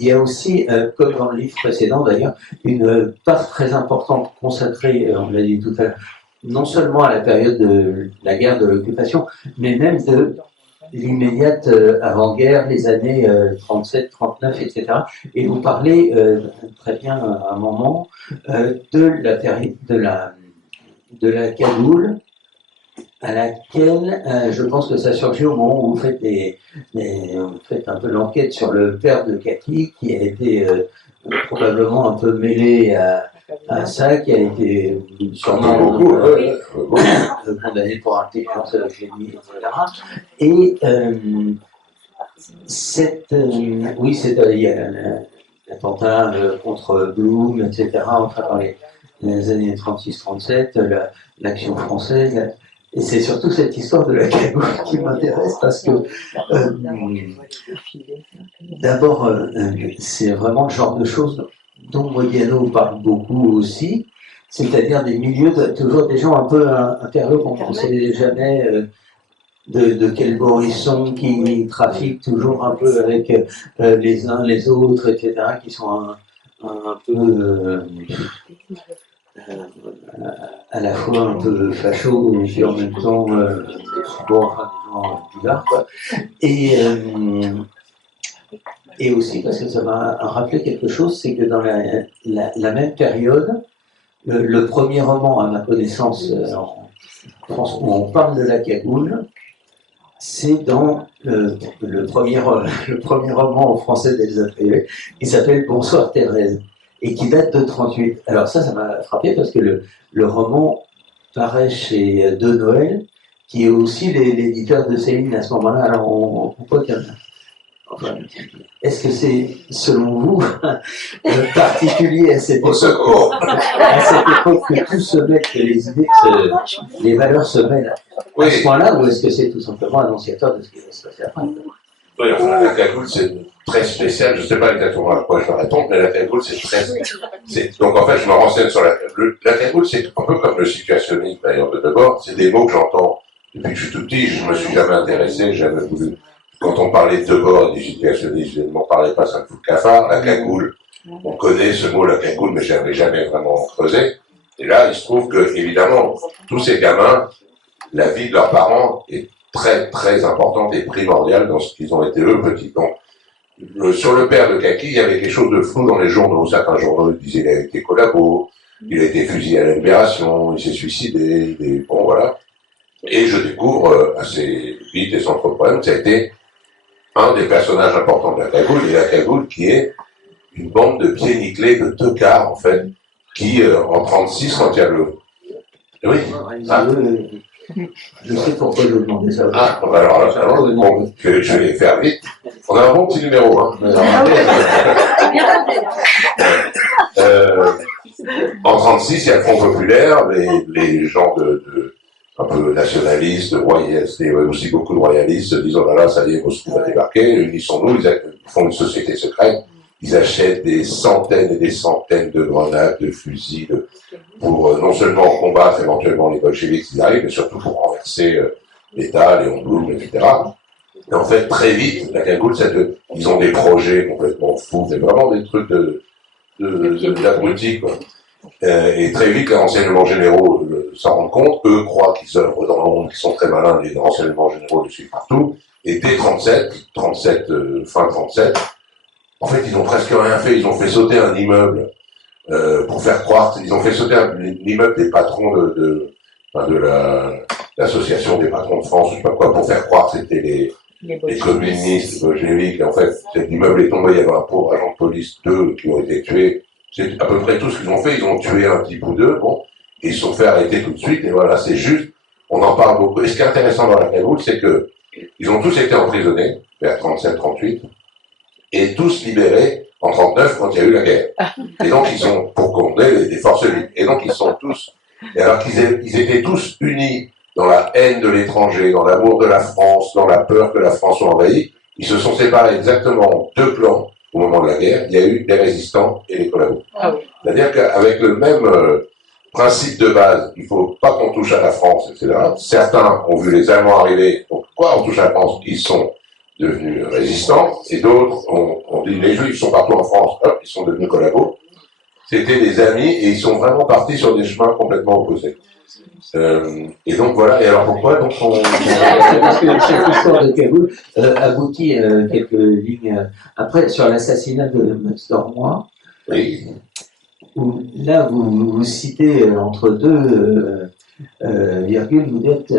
Il y a aussi, comme dans le livre précédent d'ailleurs, une part très importante consacrée, on l'a dit tout à l'heure, non seulement à la période de la guerre de l'occupation, mais même de l'immédiate avant-guerre, les années 37, 39, etc. Et vous parlez très bien à un moment de la période de la Kadoule, à laquelle je pense que ça surgit au moment où vous faites, vous faites un peu l'enquête sur le père de Kaki, qui a été probablement un peu mêlé à ça, qui a été sûrement condamné pour intelligence avec l'ennemi, etc. Et l'attentat contre Blum, etc., enfin dans les années 36-37, l'action française. Et c'est surtout cette histoire de la cagoule qui m'intéresse parce que, d'abord, c'est vraiment le genre de choses dont Modiano parle beaucoup aussi, c'est-à-dire des milieux, toujours des gens un peu interlopes, on ne sait jamais de quel bord ils sont, qui trafiquent toujours un peu avec les uns les autres, etc., qui sont un peu à la fois un peu facho et puis en même temps bon, enfin, des gens bizarres, quoi. Et aussi parce que ça m'a rappelé quelque chose, c'est que dans la même période, le premier roman, à ma connaissance, en France, où on parle de la cagoule, c'est dans le premier roman en français d'Elsa Prévé, qui s'appelle Bonsoir Thérèse, et qui date de 1938. Alors ça m'a frappé parce que le roman paraît chez De Noël, qui est aussi l'éditeur de Céline à ce moment-là. Alors on peut qu'il y en a. Enfin, est-ce que c'est, selon vous, particulier à cette époque, que tout se mêle, que les idées, les valeurs se mêlent à ce point-là, ou est-ce que c'est tout simplement annonciateur de ce qui va se passer après? Oui, enfin, la cagoule, c'est très spécial. Je ne sais pas exactement à quoi je vais répondre, mais la cagoule, c'est très... Donc, en fait, je me renseigne sur la cagoule. La cagoule, c'est un peu comme le situationnisme, d'ailleurs, de Debord. C'est des mots que j'entends depuis que je suis tout petit. Je ne me suis jamais intéressé, jamais voulu. Quand on parlait de Debord et du situationnisme, je ne m'en parlais pas, ça me fout le cafard. La cagoule, on connaît ce mot, la cagoule, mais je n'avais jamais vraiment creusé. Et là, il se trouve que, évidemment, tous ces gamins, la vie de leurs parents est très, très importante et primordiale dans ce qu'ils ont été eux petits. Donc, sur le père de Kaki, il y avait quelque chose de flou dans les journaux. Certains journaux disaient qu'il a été collabo, il a été fusillé à la Libération, il s'est suicidé, bon voilà. Et je découvre assez vite et sans trop de problème que ça a été un des personnages importants de la cagoule, et la cagoule qui est une bande de pieds nickelés, de teucards en fait, qui en 36 quand il y a le... Oui, je sais pourquoi je vous demandais ça. Ah, alors là, bon, je vais faire vite. On a un bon petit numéro, hein. En 36, il y a le Front populaire, les gens un peu nationalistes, royalistes, et aussi beaucoup de royalistes se disent, oh là là, ça y est, Moscou va débarquer, unissons-nous, ils font une société secrète, ils achètent des centaines et des centaines de grenades, de fusils, pour non seulement combattre éventuellement les bolcheviks qui arrivent, mais surtout pour renverser l'État, Léon Blum, etc. Et en fait, très vite, la cagoule, ils ont des projets complètement fous, c'est vraiment des trucs d'abrutis, quoi. Et très vite, les renseignements généraux s'en rendent compte, eux croient qu'ils œuvrent dans l'ombre, qu'ils sont très malins, les renseignements généraux les suivent partout, et dès 37, fin 37, en fait, ils ont presque rien fait, ils ont fait sauter un immeuble, pour faire croire, ils ont fait sauter l'immeuble des patrons de l'association des patrons de France, je sais pas quoi, pour faire croire que c'était les communistes, bolcheviks. En fait, cet immeuble est tombé, il y avait un pauvre agent de police, 2 qui ont été tués. C'est à peu près tout ce qu'ils ont fait, ils ont tué un type ou 2, bon, et ils se sont fait arrêter tout de suite, et voilà, c'est juste, on en parle beaucoup. Et ce qui est intéressant dans la cagoule, c'est que ils ont tous été emprisonnés, vers 37-38, et tous libérés en 39 quand il y a eu la guerre. Et donc ils sont pour condamner des forces libres. Et donc ils sont tous, et alors qu'ils étaient tous unis dans la haine de l'étranger, dans l'amour de la France, dans la peur que la France soit envahie, ils se sont séparés exactement en 2 clans au moment de la guerre. Il y a eu les résistants et les collabos. Ah oui. C'est-à-dire qu'avec le même principe de base, il ne faut pas qu'on touche à la France, etc. Certains ont vu les Allemands arriver, donc quoi on touche à la France? Ils sont devenus résistants, et d'autres ont dit les Juifs sont partout en France, hop, ils sont devenus collabos. C'était des amis, et ils sont vraiment partis sur des chemins complètement opposés. Et donc voilà, et alors pourquoi donc parce que cette histoire de Kaboul aboutit quelques lignes après sur l'assassinat de Max Dormois. Oui. Où là vous citez entre deux virgules, vous dites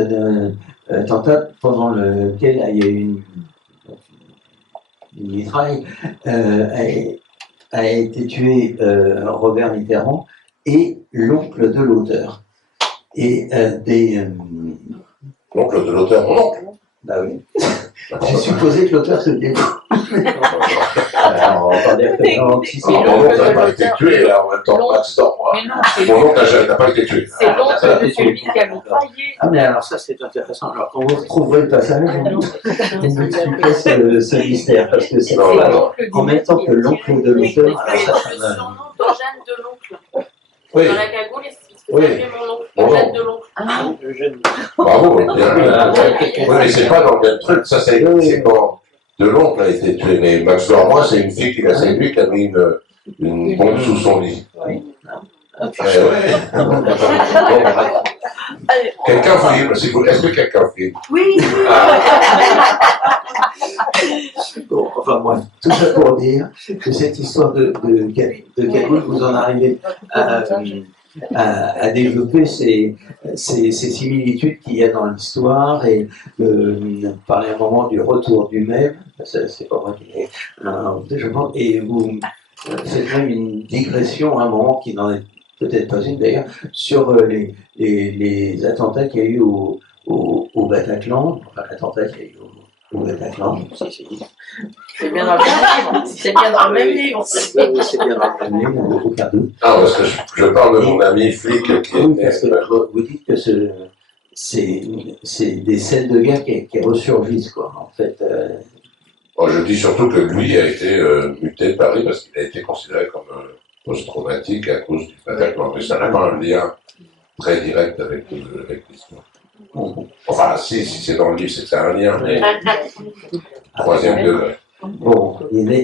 attentat pendant lequel il y a eu une mitraille a été tué Robert Mitterrand et l'oncle de l'auteur. Et l'oncle de l'auteur, mon oncle. Bah oui. J'ai supposé que l'auteur se découvre. Alors, on va pas dire que non, si c'est Mon oncle n'a pas été tué, là, en même temps que Max dort, moi. Mais non, c'est Mon oncle n'a pas été tué. c'est l'oncle de celui qui a mitraillé. Ah, mais alors ça, c'est intéressant. Alors, quand vous retrouverez le passage, vous expliquez ce mystère, parce que c'est Non, pas non. en même temps que l'oncle de l'auteur. C'est alors ça le me- surnom d'Eugène de l'oncle. Oui, Dans la cagoule, c'est Oui. s'appelait mon oncle, Bon. Eugène de l'oncle. bravo, bien vu. Ah, Oui, mais c'est pas dans le même truc, ça c'est quand de l'oncle a été tué, mais Max dort, moi, c'est une fille qui l'a séduit, qui a mis une bombe sous son lit. Oui. Ouais. Quelqu'un filme, s'il vous plaît. Est-ce que quelqu'un filme? Oui, Bon, enfin bref, tout ça pour dire que cette histoire de cagoule, vous en arrivez à développer ces similitudes qu'il y a dans l'histoire et parler un moment du retour du même, c'est pas vrai qu'il est je pense, et vous faites même une digression à un moment qui n'en est peut-être pas une d'ailleurs, sur les attentats qu'il y a eu au Bataclan, enfin l'attentat qu'il y a eu au Bataclan, C'est bien dans le même livre. C'est bien dans le même livre. c'est bien dans le même livre, aucun doute. Ah, parce que je parle de mon ami flic qui Oui, parce était. que vous dites que c'est des scènes de guerre qui ressurgissent, quoi, en fait. Bon, je dis surtout que lui a été muté de Paris parce qu'il a été considéré comme post-traumatique à cause du Bataclan. Mais ça n'a pas un lien très direct avec l'histoire. Enfin, si c'est dans le livre, c'est que ça a un lien, mais troisième degré. Bon, il y a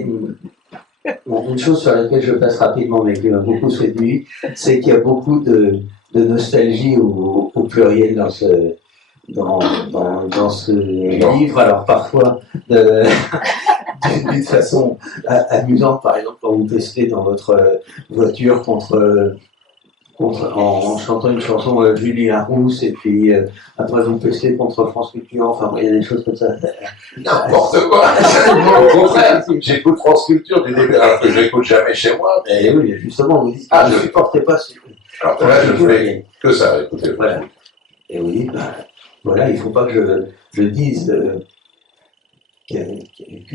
une chose sur laquelle je passe rapidement, mais qui m'a beaucoup séduit, c'est qu'il y a beaucoup de nostalgie au pluriel dans ce livre. Alors parfois, d'une façon amusante, par exemple, quand vous testez dans votre voiture en chantant une chanson Julie Larousse, et puis après vous testez contre France Culture, enfin il y a des choses comme ça. N'importe quoi. Au contraire, j'écoute France Culture du début, alors que je l'écoute jamais chez moi. Et oui, justement, vous dites, Ah, ne supportez pas ce Alors que là, je fais que ça, écoutez. Voilà. Et vous dites, voilà, il ne faut pas que je dise que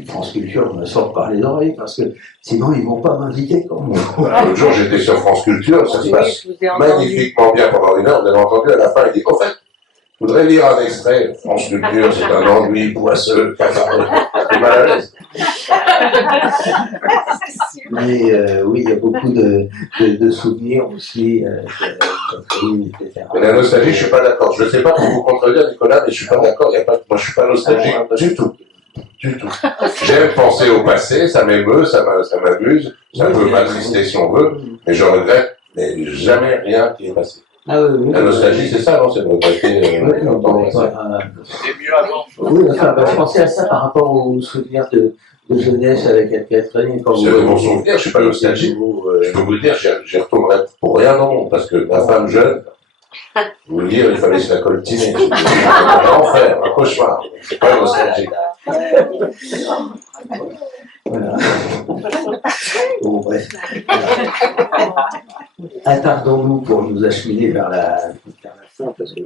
France Culture me sorte par les oreilles, parce que sinon ils ne vont pas m'inviter comme moi. Voilà, l'autre jour, j'étais sur France Culture, ça se Oui, passe je vous ai entendu. magnifiquement bien pendant une heure. Vous avez entendu à la fin, il dit, au fait, je voudrais lire un extrait. France Culture, c'est un ennui poisseux. C'est mal à l'aise. Mais oui, il y a beaucoup de souvenirs aussi, Catherine, etc. Mais la nostalgie, je suis pas d'accord. Je ne sais pas pour vous contredire, Nicolas, mais je suis pas d'accord. Moi, je suis pas nostalgique du tout. Du tout. J'aime penser au passé, ça m'émeut, ça m'amuse, ça peut m'attrister si on veut, mais je regrette mais jamais rien qui est passé. Ah oui, oui. La nostalgie, c'est ça, non? C'est de regretter Oui, longtemps. C'était mieux avant. oui, enfin, je pensais à ça par rapport aux souvenirs de jeunesse avec Anne-Catherine. C'est de mon souvenir, je suis pas nostalgique. Je peux vous le dire, j'y retournerai pour rien au monde, parce que ma femme jeune, vous le dire, il fallait se la coltiner. Un enfer, un cauchemar. C'est pas nostalgique. Voilà. Bon, bref. Attardons-nous pour nous acheminer vers la fin, parce que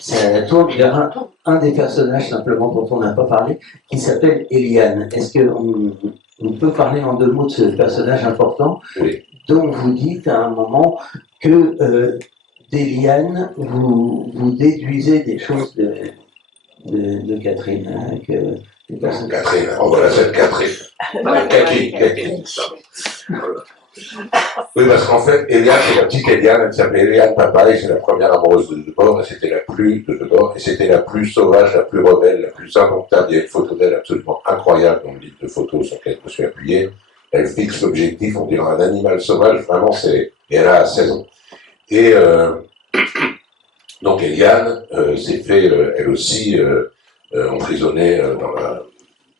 ça tourne vers un des personnages simplement dont on n'a pas parlé, qui s'appelle Eliane. Est-ce qu'on peut parler en deux mots de ce personnage important, Oui. dont vous dites à un moment que d'Eliane, vous déduisez des choses de Catherine, hein, Catherine, oh voilà cette Catherine. Cathy. Voilà. Oui, parce qu'en fait, Eliane, c'est la petite Eliane, elle s'appelait Eliane Papaye, c'est la première amoureuse de Debord, et c'était la plus sauvage, la plus rebelle, la plus indomptable. Il y a une photo d'elle absolument incroyable dans le livre de photos sur lequel je me suis appuyé. Elle fixe l'objectif, on dirait un animal sauvage, vraiment, et elle a 16 ans. Et donc Eliane s'est fait, elle aussi, emprisonnée dans le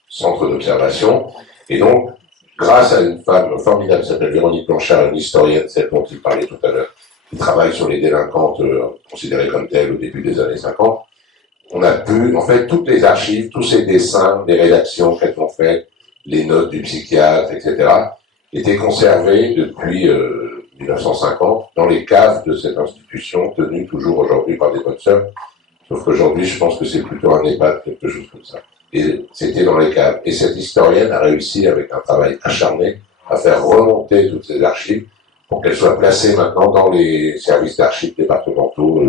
centre d'observation, et donc, grâce à une femme formidable qui s'appelle Véronique Blanchard, une historienne, celle dont il parlait tout à l'heure, qui travaille sur les délinquantes considérées comme telles au début des années 50, on a pu, en fait, toutes les archives, tous ces dessins, les rédactions qu'elles ont faites, les notes du psychiatre, etc., étaient conservées depuis 1950 dans les caves de cette institution, tenue toujours aujourd'hui par des bonnes sœurs. Sauf qu'aujourd'hui, je pense que c'est plutôt un EHPAD, quelque chose comme ça. et c'était dans les caves. Et cette historienne a réussi, avec un travail acharné, à faire remonter toutes ces archives pour qu'elles soient placées maintenant dans les services d'archives départementaux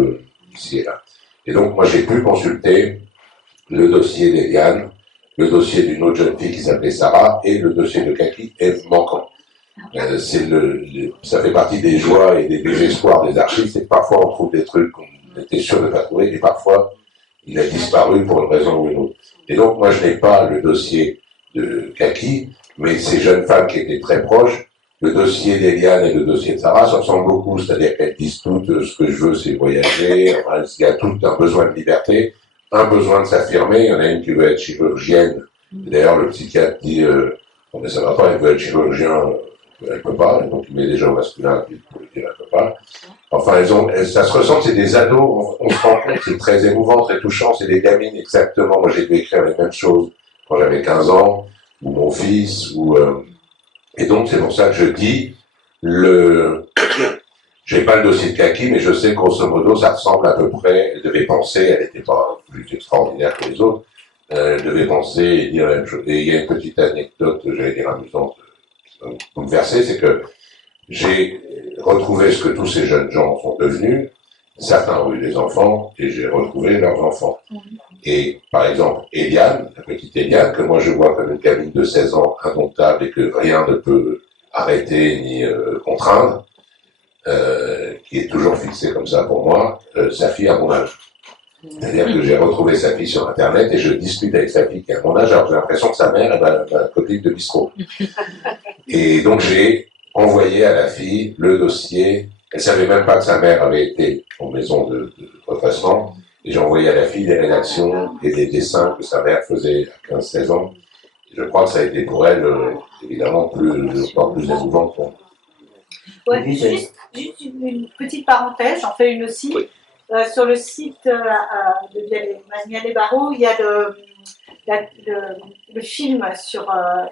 ici et là. Et donc, moi, j'ai pu consulter le dossier d'Eliane, le dossier d'une autre jeune fille qui s'appelait Sarah, et le dossier de Kaki est manquant. Ça fait partie des joies et des désespoirs des archives, c'est que parfois on trouve des trucs qu'on était sûr de ne pas trouver, et parfois il a disparu pour une raison ou une autre. Et donc, moi, je n'ai pas le dossier de Kaki, mais ces jeunes femmes qui étaient très proches, le dossier d'Eliane et le dossier de Sarah se ressemblent beaucoup, c'est-à-dire qu'elles disent toutes ce que je veux, c'est voyager, enfin, il y a tout un besoin de liberté, un besoin de s'affirmer. Il y en a une qui veut être chirurgienne. D'ailleurs, le psychiatre dit bon, mais ça va pas, elle veut être chirurgien, elle peut pas, et donc il met déjà au masculin, puis pour le dire, elle peut pas. Enfin, ça se ressemble, c'est des ados, on se rend compte, c'est très émouvant, très touchant, c'est des gamines exactement. Moi, j'ai dû écrire les mêmes choses quand j'avais 15 ans, ou mon fils, et donc c'est pour ça que je dis, j'ai pas le dossier de Kaki, mais je sais que grosso modo, ça ressemble à peu près, elle devait penser, elle n'était pas plus extraordinaire que les autres, elle devait penser et dire la même chose. Et il y a une petite anecdote, j'allais dire amusante, bouleversée, c'est que j'ai retrouvé ce que tous ces jeunes gens sont devenus. Certains ont eu des enfants et j'ai retrouvé leurs enfants. Et par exemple, Eliane, la petite Eliane, que moi je vois comme une gamine de 16 ans indomptable et que rien ne peut arrêter ni contraindre, qui est toujours fixée comme ça pour moi, sa fille a mon âge. C'est-à-dire que j'ai retrouvé sa fille sur Internet et je discute avec sa fille qui a mon âge, alors j'ai l'impression que sa mère est ma copine de bistrot. Et donc j'ai envoyé à la fille le dossier. Elle savait même pas que sa mère avait été en maison de retraitement. Et j'ai envoyé à la fille les rédactions et les dessins que sa mère faisait à 15-16 ans. Et je crois que ça a été pour elle, évidemment, encore plus émouvant pour moi. Ouais, juste une petite parenthèse, j'en fais une aussi. Oui. Sur le site de Maniel et Barreau, il y a le film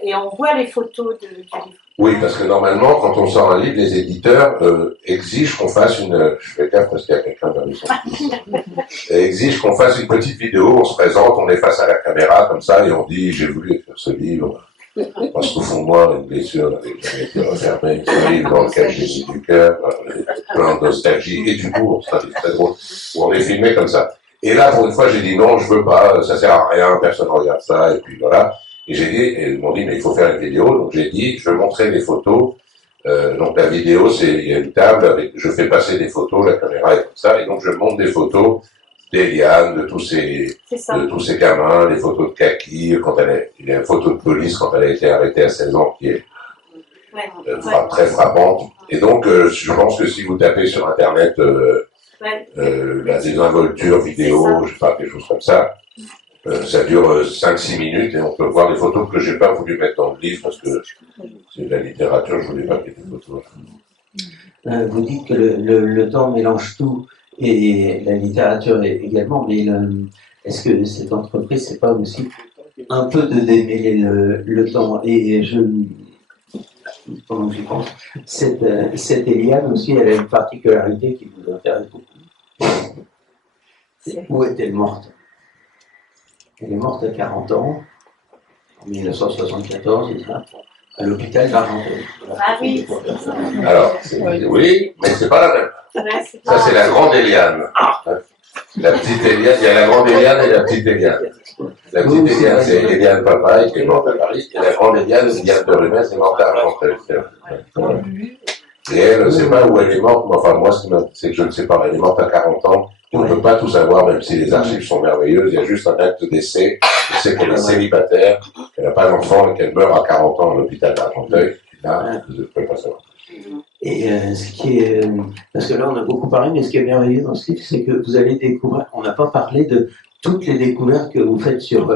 et on voit les photos du livre. Oui, parce que normalement, quand on sort un livre, les éditeurs exigent qu'on fasse je fais gaffe parce qu'il y a quelqu'un dans le son. Exigent qu'on fasse une petite vidéo, on se présente, on est face à la caméra comme ça et on dit j'ai voulu écrire ce livre. Parce qu'au fond de moi, une blessure n'avait jamais été refermée. C'est un livre dans lequel j'ai mis du cœur, plein de nostalgie et d'humour, c'est un livre très drôle, où on est filmé comme ça. Et là, pour une fois, j'ai dit non, je veux pas, ça sert à rien, personne ne regarde ça, et puis voilà. Et ils m'ont dit, mais il faut faire une vidéo. Donc j'ai dit, je vais montrer des photos. Donc la vidéo, il y a une table je fais passer des photos, la caméra est comme ça, et donc je montre des photos d'Eliane, de tous ces gamins, les photos de Kaki, il y a une photo de police quand elle a été arrêtée à 16 ans, qui est très frappante. Et donc, je pense que si vous tapez sur Internet la désinvolture vidéo, je sais pas, quelque chose comme ça, ça dure 5-6 minutes et on peut voir les photos que j'ai pas voulu mettre dans le livre parce que c'est de la littérature, je voulais pas qu'il y ait des photos. Vous dites que le temps mélange tout et la littérature également, mais est-ce que cette entreprise, c'est pas aussi un peu de démêler le temps? Et pendant que j'y pense, cette Eliane aussi, elle a une particularité qui vous intéresse beaucoup. Où est-elle morte? Elle est morte à 40 ans, en 1974, à l'hôpital d'Argenteuil. Ah oui. Alors, oui, mais c'est pas la même. Ça, c'est la grande Eliane. La petite Eliane, il y a la grande Eliane et la petite Eliane. La petite Eliane, c'est Eliane Papaye qui est morte à Paris, et la grande Eliane, c'est Eliane de Rumès, qui est morte à Argenteuil. Et elle ne sait pas où elle est morte, mais enfin, moi, c'est que je ne sais pas, elle est morte à 40 ans. On ne peut pas tout savoir, même si les archives sont merveilleuses. Il y a juste un acte de décès. Je sais qu'elle est célibataire, qu'elle n'a pas d'enfant et qu'elle meurt à 40 ans à l'hôpital d'Argenteuil. Là, je ne peux pas savoir. Et ce qui est, parce que là on a beaucoup parlé, mais ce qui est merveilleux dans ce livre, c'est que vous allez découvrir, on n'a pas parlé de toutes les découvertes que vous faites sur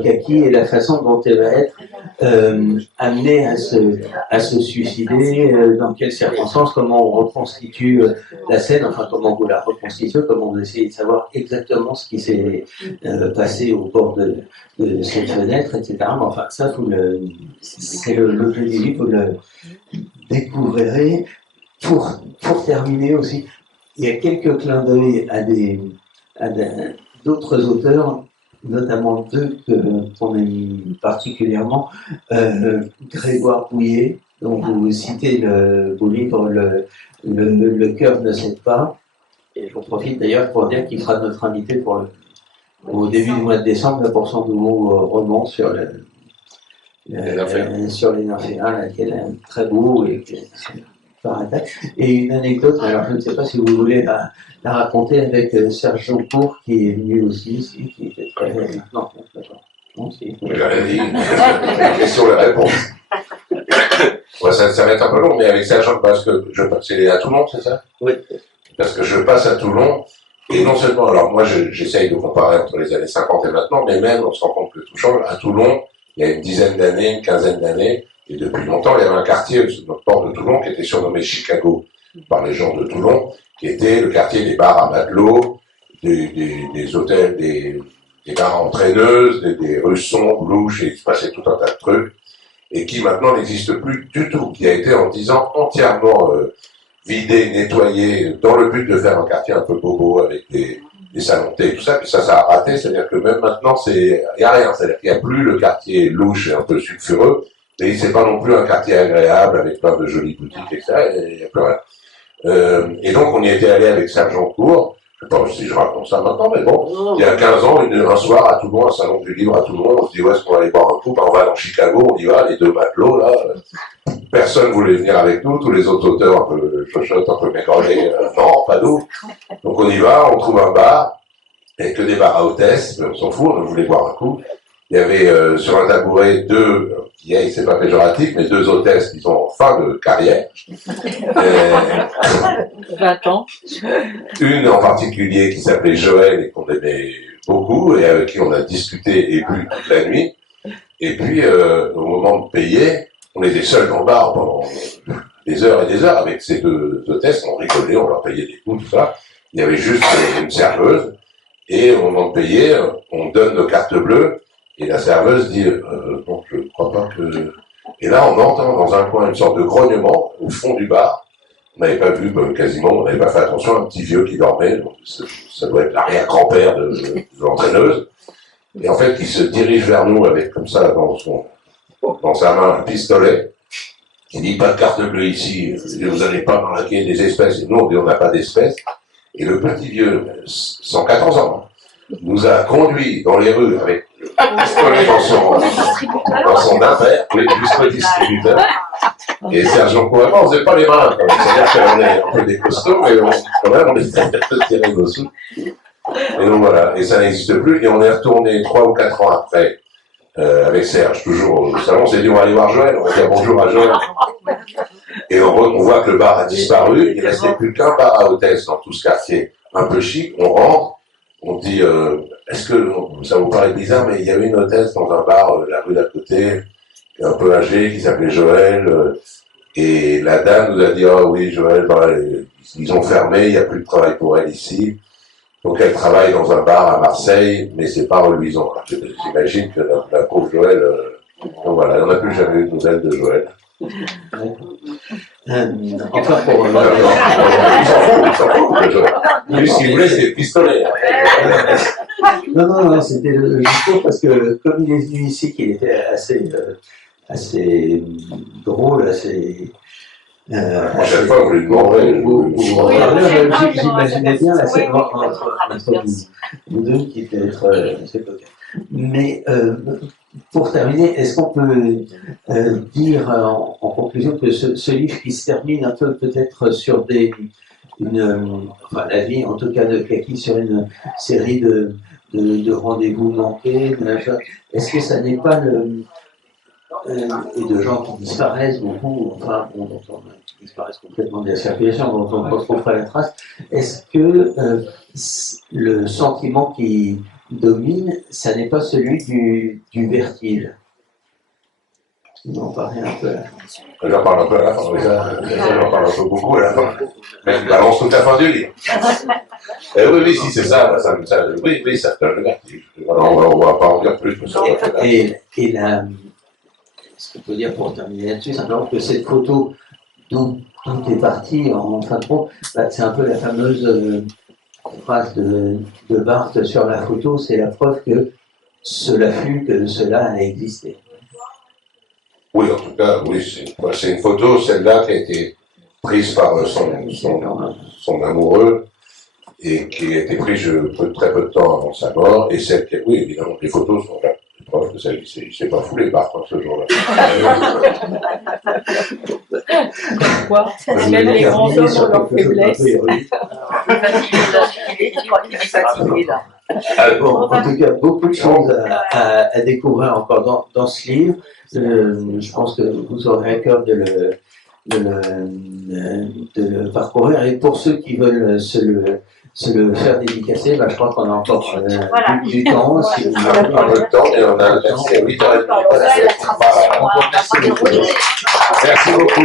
Kaki et la façon dont elle va être amenée à se suicider, dans quelles circonstances, comment on reconstitue la scène, enfin comment vous la reconstituez, comment vous essayez de savoir exactement ce qui s'est passé au bord de cette fenêtre, etc. Mais enfin ça, c'est l'objet du livre, vous le découvrirez. Pour terminer aussi, il y a quelques clins d'œil à d'autres auteurs, notamment deux qu'on aime particulièrement. Grégoire Bouillet, dont vous citez vos livres Le cœur ne cède pas. Et j'en profite d'ailleurs pour dire qu'il sera notre invité au début du mois de décembre pour son nouveau roman sur sur les nymphéas, qui est très beau et qui est par attaque. Et une anecdote, alors je ne sais pas si vous voulez la raconter, avec Serge Joncourt, qui est venu aussi ici, qui était très... Non, d'accord. Non, si. J'avais dit, la question, la réponse. Ouais, ça va être un peu long, mais avec Serge, parce que je passe à Toulon, c'est ça? Oui. Parce que je passe à Toulon, et non seulement, alors moi j'essaye de comparer entre les années 50 et maintenant, mais même on se rend compte que tout change. À Toulon, il y a une dizaine d'années, une quinzaine d'années, et depuis longtemps, il y avait un quartier sur notre port de Toulon qui était surnommé Chicago par les gens de Toulon, qui était le quartier des bars à matelots, des hôtels, des bars entraîneuses, des rues sombres, louches, et il se passait tout un tas de trucs, et qui maintenant n'existe plus du tout, qui a été en 10 ans entièrement vidé, nettoyé, dans le but de faire un quartier un peu bobo avec des salons de thé et tout ça, puis ça a raté, c'est-à-dire que même maintenant, il n'y a rien, c'est-à-dire qu'il n'y a plus le quartier louche et un peu sulfureux, mais c'est pas non plus un quartier agréable avec plein de jolies boutiques, etc. Il n'y a plus rien. Et donc, on y était allé avec Serge Joncourt. Je ne sais pas si je raconte ça maintenant, mais bon, il y a 15 ans, un soir à Toulon, un salon du livre à Toulon, on se dit, où est-ce qu'on va aller boire un coup? Ben, on va dans Chicago, on y va, les deux matelots, là. Personne voulait venir avec nous, tous les autres auteurs un peu chochottes, un peu maigretés, non, pas nous. Donc on y va, on trouve un bar, et que des bars à hôtesses, mais on s'en fout, on voulait boire un coup. Il y avait sur un tabouret deux, c'est pas péjoratif, mais deux hôtesses qui sont en fin de carrière. 20 ans. Une en particulier qui s'appelait Joël et qu'on aimait beaucoup, et avec qui on a discuté et bu toute la nuit. Et puis, au moment de payer, on était seuls dans le bar pendant des heures et des heures avec ces deux hôtesses, on rigolait, on leur payait des coups, tout ça. Il y avait juste une serveuse, et au moment de payer, on donne nos cartes bleues, et la serveuse dit, non, je ne crois pas que... Et là, on entend dans un coin une sorte de grognement au fond du bar. On n'avait pas vu, quasiment, on n'avait pas fait attention, un petit vieux qui dormait, donc ça doit être l'arrière-grand-père de l'entraîneuse. Et en fait, il se dirige vers nous avec, comme ça, dans sa main, un pistolet. Il dit, pas de carte bleue ici, vous n'allez pas marquer des espèces. Et nous, on dit, on n'a pas d'espèces. Et le petit vieux, 114 ans, nous a conduits dans les rues avec le pistolet dans son impair, le pistolet distributeur. Et Serge Joncourt, on faisait pas les mains, c'est-à-dire qu'on est un peu des costauds, mais quand même, on était un peu tirés dessous. Et donc voilà, et ça n'existe plus, et on est retourné 3 ou 4 ans après, avec Serge, toujours au salon, on s'est dit, on va aller voir Joël, on va dire bonjour à Joël. Et on voit que le bar a disparu, il ne restait plus qu'un bar à hôtesse dans tout ce quartier, un peu chic, on rentre, on dit, est-ce que, ça vous paraît bizarre, mais il y avait une hôtesse dans un bar, la rue d'à côté, un peu âgée, qui s'appelait Joël, et la dame nous a dit, oh oui, Joël, ils ont fermé, il n'y a plus de travail pour elle ici. Donc elle travaille dans un bar à Marseille, mais c'est pas reluisant. J'imagine que la pauvre Joël, donc voilà, on n'a plus jamais eu de nouvelles de Joël. Enfin, pour... il s'en fout, Joël. Lui, ce qu'il voulait, c'était le pistolet. Non, c'était le discours parce que comme il est venu ici, qu'il était assez drôle, assez... La prochaine fois, vous lui demanderez. J'imaginais bien la scène entre vous deux qui peut être assez cocasse. Mais pour terminer, est-ce qu'on peut dire en conclusion que ce livre qui se termine un peu peut-être sur la vie en tout cas de Kaki sur une série de rendez-vous manqués, est-ce que ça n'est pas et de gens qui disparaissent beaucoup, enfin, qui disparaissent complètement de la circulation, dont on ne retrouve pas la trace, est-ce que le sentiment qui domine, ça n'est pas celui du vertige? On en parlait un peu à la fin. J'en parle un peu à la fin, j'en parle un peu beaucoup à la fin. Mais il avance toute la fin du livre. Oui, si c'est ça, oui, ça fait le vertige. On va pas en dire plus, mais ça va faire. Et ce qu'on peut dire pour terminer là-dessus, simplement que cette photo dont tout est parti en fin de compte, c'est un peu la fameuse phrase de Barthes sur la photo, c'est la preuve que cela fut que cela a existé. Oui, en tout cas, oui, c'est une photo, celle-là, qui a été prise par son amoureux et qui a été prise très peu de temps avant sa mort. Et celle qui, oui, évidemment, les photos sont là. Je pense que ça, il s'est pas foulé par contre ce jour-là. Pourquoi Parce que les grands hommes ont leur faiblesse. Bon, en tout cas, beaucoup de choses à découvrir encore dans ce livre. Je pense que vous aurez à cœur de le parcourir. Et pour ceux qui veulent se le faire dédicacer, je crois qu'on a encore du temps. Si vous avez Un peu de temps, et on a à 8h30. Merci beaucoup. Merci beaucoup.